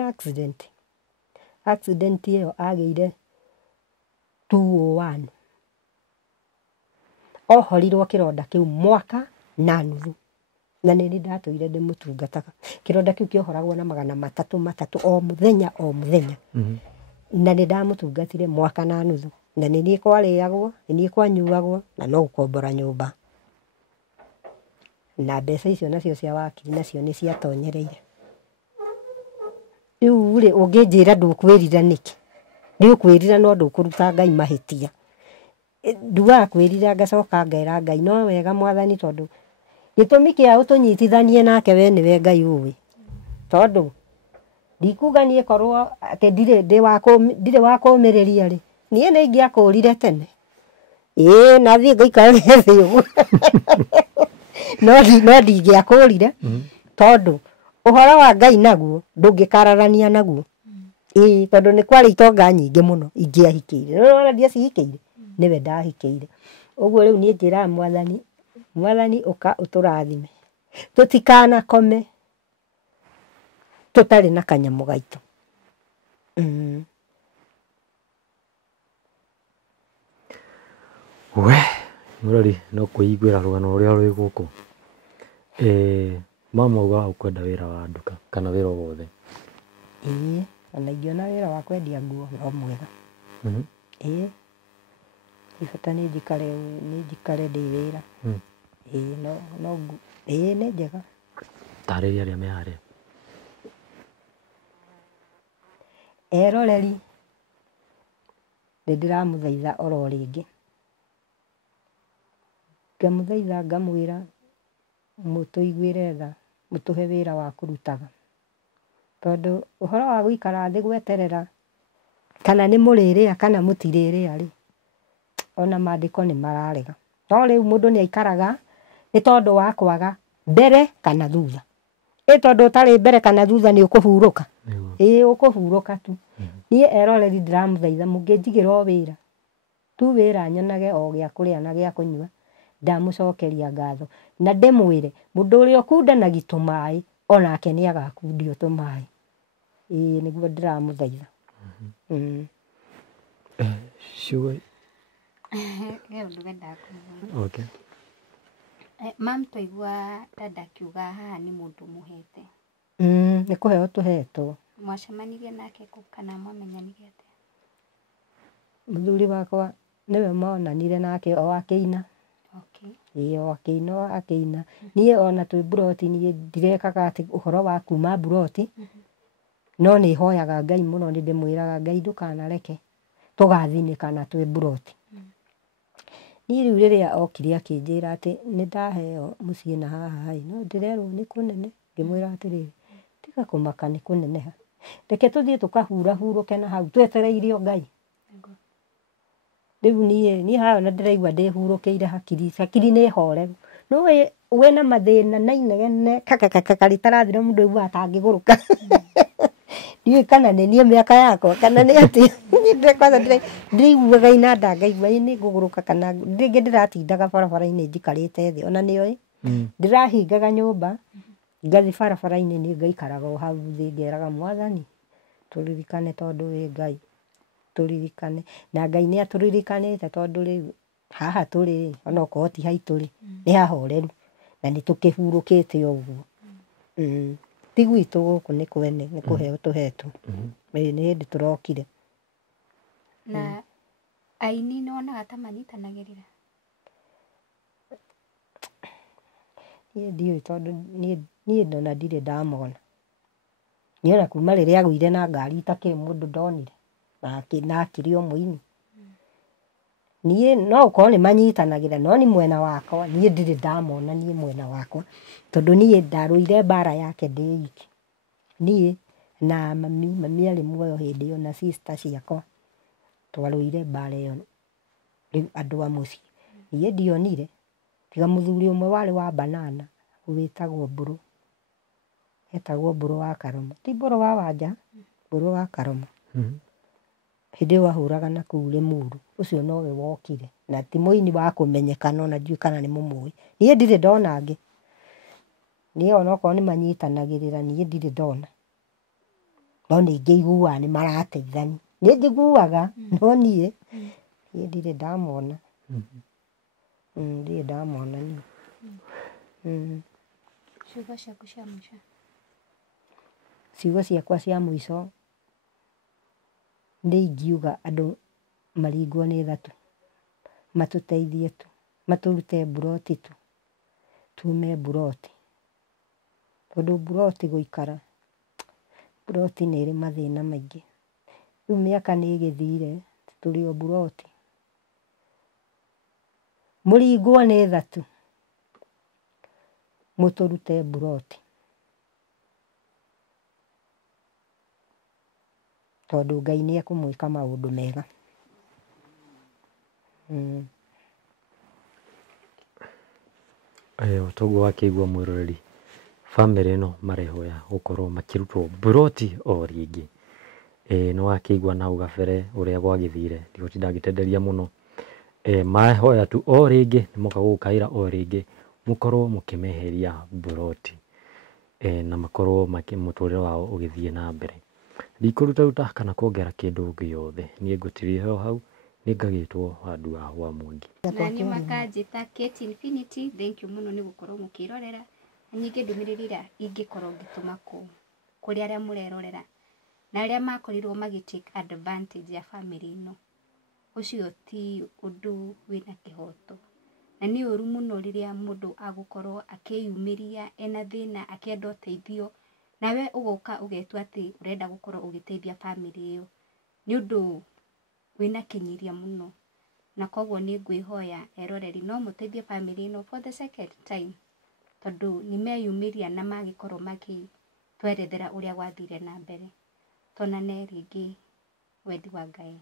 accident ĩyo agĩire 201 ohorirwo kĩronda kĩu mwaka na nuthu na nĩ ndatũire ndĩmũtungataga. Kĩronda kĩu kĩohoragwo na 300 o mũthenya na nĩ ndamũtungatire mwaka na nuthu na nĩ niĩ kwarĩagwo nĩ niĩ kwanyuagwo na no gũkombora nyũmba na mbeca icio nacio cia wakiri nacio nĩ ciatonyereire. Rĩu rĩ ũngĩnjĩra ndũkwĩrira nĩkĩ? Nĩ ũkwĩrira no ndũkũruta Ngai mahĩtia. Nduaga kwĩrira ngacoka ngera Ngai no wega Mwathani tondũ gĩtũmi kĩa ũtũnyitithanie nake we nĩwe Ngai ũĩ. Tondũ ndikuga niĩ korwo atĩ ndirĩ wa kũũmĩrĩria rĩ niĩ nĩ ingĩakũrire tene. Na thiĩ ngaikare thĩ ũguo no ndingĩakũrire tondũ ũhoro wa Ngai naguo ndũngĩkararania naguo. Tondũ nĩ kwarĩ itonga nyingĩ mũno ingĩahikĩire. Nĩwona ndiacihikĩire nĩwe ndahikĩire. Ũguo rĩu niĩ njĩraga Mwathani ũka ũtũrathime tũtikanakome tũtarĩ na kanyamũ gaitũ. We mũrori no kũiguĩra rũgano rũrĩa rwĩ gũkũ. Mama auga ũkwenda wĩra wa nduka kana wĩra wothe? Ona ingĩona wĩra wa kwendia nguo no mwega. Ibata nĩ njikare ndĩ wĩra. Nĩ njega. Tarĩria arĩa me harĩa. Eroreri nĩ ndĩramũthaitha oro rĩngĩ ngamũthaitha ngamwĩra mũtũiguĩre tha mũtũhe wĩra wa kũrutaga tondũ ũhoro wa gũikara thĩ gweterera kana nĩ mũrĩrĩa kana mũtirĩrĩa rĩ ona maandĩko nĩ mararega. No rĩu mũndũ nĩ aikaraga nĩ tondũ wa kwaga mbere kana thutha. Tondũ ũtarĩ mbere kana thutha nĩ ũkũhurũka. Ũkũhurũka tu. Niĩ eroreri ndĩramũthaitha mũngĩnjigĩra wĩra tu wĩra nyonage o gĩa kũrĩa na gĩa kũnyua ndamũcokeria ngatho na ndĩmwĩre mũndũ ũrĩa ũkundanagia tũmaĩ onake nĩ agakundio tũmaĩ. Nĩguo ndĩramũthaitha. Okay. Mam, twaigua dada akiuga haha nĩ mũndũ mũhete. Nĩ kũheo tũhetwo. Mwacemanirie nake kana mwamenyanire atĩa? Mũthuri wakwa nĩwe monanire nake o akĩina. O akĩina. Niĩ ona twĩ buroti niĩ ndirekaga atĩ ũhoro wa kuma buroti. No nĩ hoyaga Ngai mũno nĩ ndĩmwĩraga Ngai ndũkanareke tũgathinĩka na twĩ buroti. Niĩ rĩu rĩrĩa okire akĩnjĩra atĩ nĩ ndaheo mũciĩ na haha no ndĩrerwo nĩ kũnene ngĩmwĩra atĩrĩrĩ tiga kũmaka nĩ kũneneha. Reke tũthiĩ tũkahurahurũke na hau twetereire Ngai. Rĩu niĩ haha ona ndĩraigua ndĩhurũkĩire hakiri nĩ horeru. No wĩna mathĩna na inegene rĩtarathira mũndũ aiguaga atangĩgũrũka. Ndiũĩ kana nĩ niĩ mĩaka yakwa kana nĩ atĩa. Ndĩraiguaga inanda ngaigua nĩ ngũgũrũka kana rĩngĩ ndĩratindaga barabara-inĩ njikarĩte thĩ. Ona nĩoĩ ndĩrahingaga nyũmba ngathi barabara-inĩ niĩ ngaikaraga o hau thĩ ngeraga Mwathani tũririkane tondũ wĩ Ngai. Tũririkane na Ngai nĩ atũririkanĩte tondũ rĩu haha tũrĩ ona okorwo ti haitũ rĩ nĩ hahoreru na nĩ tũkĩhurũkĩte ũguo. Ti gwitũ gũkũ nĩ kwene nĩ kũheo tũhetwo. Nĩ hĩndĩ tũrokire. Na aini nĩ wonaga ta manyitanagĩrĩra? niĩ ndiũĩ tondũ niĩ ndona ndirĩ ndamona. Niĩ ona kuma rĩrĩa agũire na ngari itakĩrĩ mũndũ ndonire na akĩrĩ o mũini. Niĩ no gũkorwo nĩ manyitanagĩra no niĩ mwena wakwa niĩ ndirĩ ndamona niĩ mwena wakwa tondũ niĩ ndarũire mbara yake ndĩ iki. Niĩ na mami arĩ muoyo hĩndĩ ĩyo na sister ciakwa twarũire mbara ĩyo rĩu andũ a mũciĩ. Niĩ ndionire tiga mũthuri ũmwe warĩ wa Banana wĩtagwo Mbũrũ. Etagwo Mbũrũ wa Karomo. Ti Mbũrũ wa Wanja, Mbũrũ wa Karomo. Hĩndĩ ĩyo ahũraga na kũu Lĩmuru. Ũcio nowe wokire na ti mũini wa kũmenyekana ona ndiũĩ kana nĩ mũmũĩ. Niĩ ndirĩ ndona angĩ. Niĩ onokorwo nĩ manyitanagĩrĩra niĩ ndirĩ ndona. No nĩ ngĩiguaga nĩ marateithania. Nĩ njiguaga no niĩ ndirĩ ndamona. Ndirĩ ndamona niĩ. Ciugo ciaku cia mũico. Ciugo ciakwa cia mũico nĩ ingiuga andũ maringwo nĩ tha tu. Matũteithie tu. Matũrute mburoti tu. Tume mburoti. Tondũ mburoti gũikara. Mburoti nĩ ĩrĩ mathĩna maingĩ. Rĩu mĩaka nĩ ĩgĩthire tũrĩ o mburoti. Mũringwo nĩ tha tu. Mũtũrute mburoti. Tondũ Ngai nĩ ekũmwĩka maũndũ mega. Toguo wakĩigua mwĩroreri, bamĩrĩ ĩno marehoya gũkorwo makĩrutwo mburoti o rĩngĩ. Nĩ wakĩigua na hau gabere ũrĩa gwagĩthire, ndigũtinda ngĩtenderia mũno. Mahoya tu o rĩngĩ nĩ moka gũgũkaĩra o rĩngĩ mũkorwo mũkĩmeheria mburoti na makorwo mũtũrĩre wao ũgĩthiĩ na mbere. Ndikũrutaruta kana kuongerera kĩndũ gĩothe. Niĩ ngũtirie ho hau nĩ ngagĩtwo handũ ha wa Mwangi. Na niĩ makanjĩta Kate Infinity, thank you mũno nĩ gũkorwo mũkĩrorera. Na ningĩ ndũmĩrĩri ĩrĩa ingĩkorwo ngĩtũma kũrĩ arĩa mũrerorera na arĩa makorirwo magĩ-take advantage ya family ĩno. Ũcio ti ũndũ wĩna kĩhoto. Na nĩ ũru mũno rĩrĩa mũndũ agũkorwo akĩyumĩria ena thĩna akĩenda ũteithio. Nawe ũgoka ũgetua atĩ ũrenda gũkorwo ũgĩteithia family ĩyo. Nĩ ũndũ wĩna kĩnyiria mũno. Na koguo nĩ ngwĩhoya eroreri no mũteithie family ĩno for the second time. Tondũ nĩ meyumĩria na magĩkorwo magĩtwerethera ũrĩa gwathire na mbere. Tonane rĩngĩ wendi wa Ngai.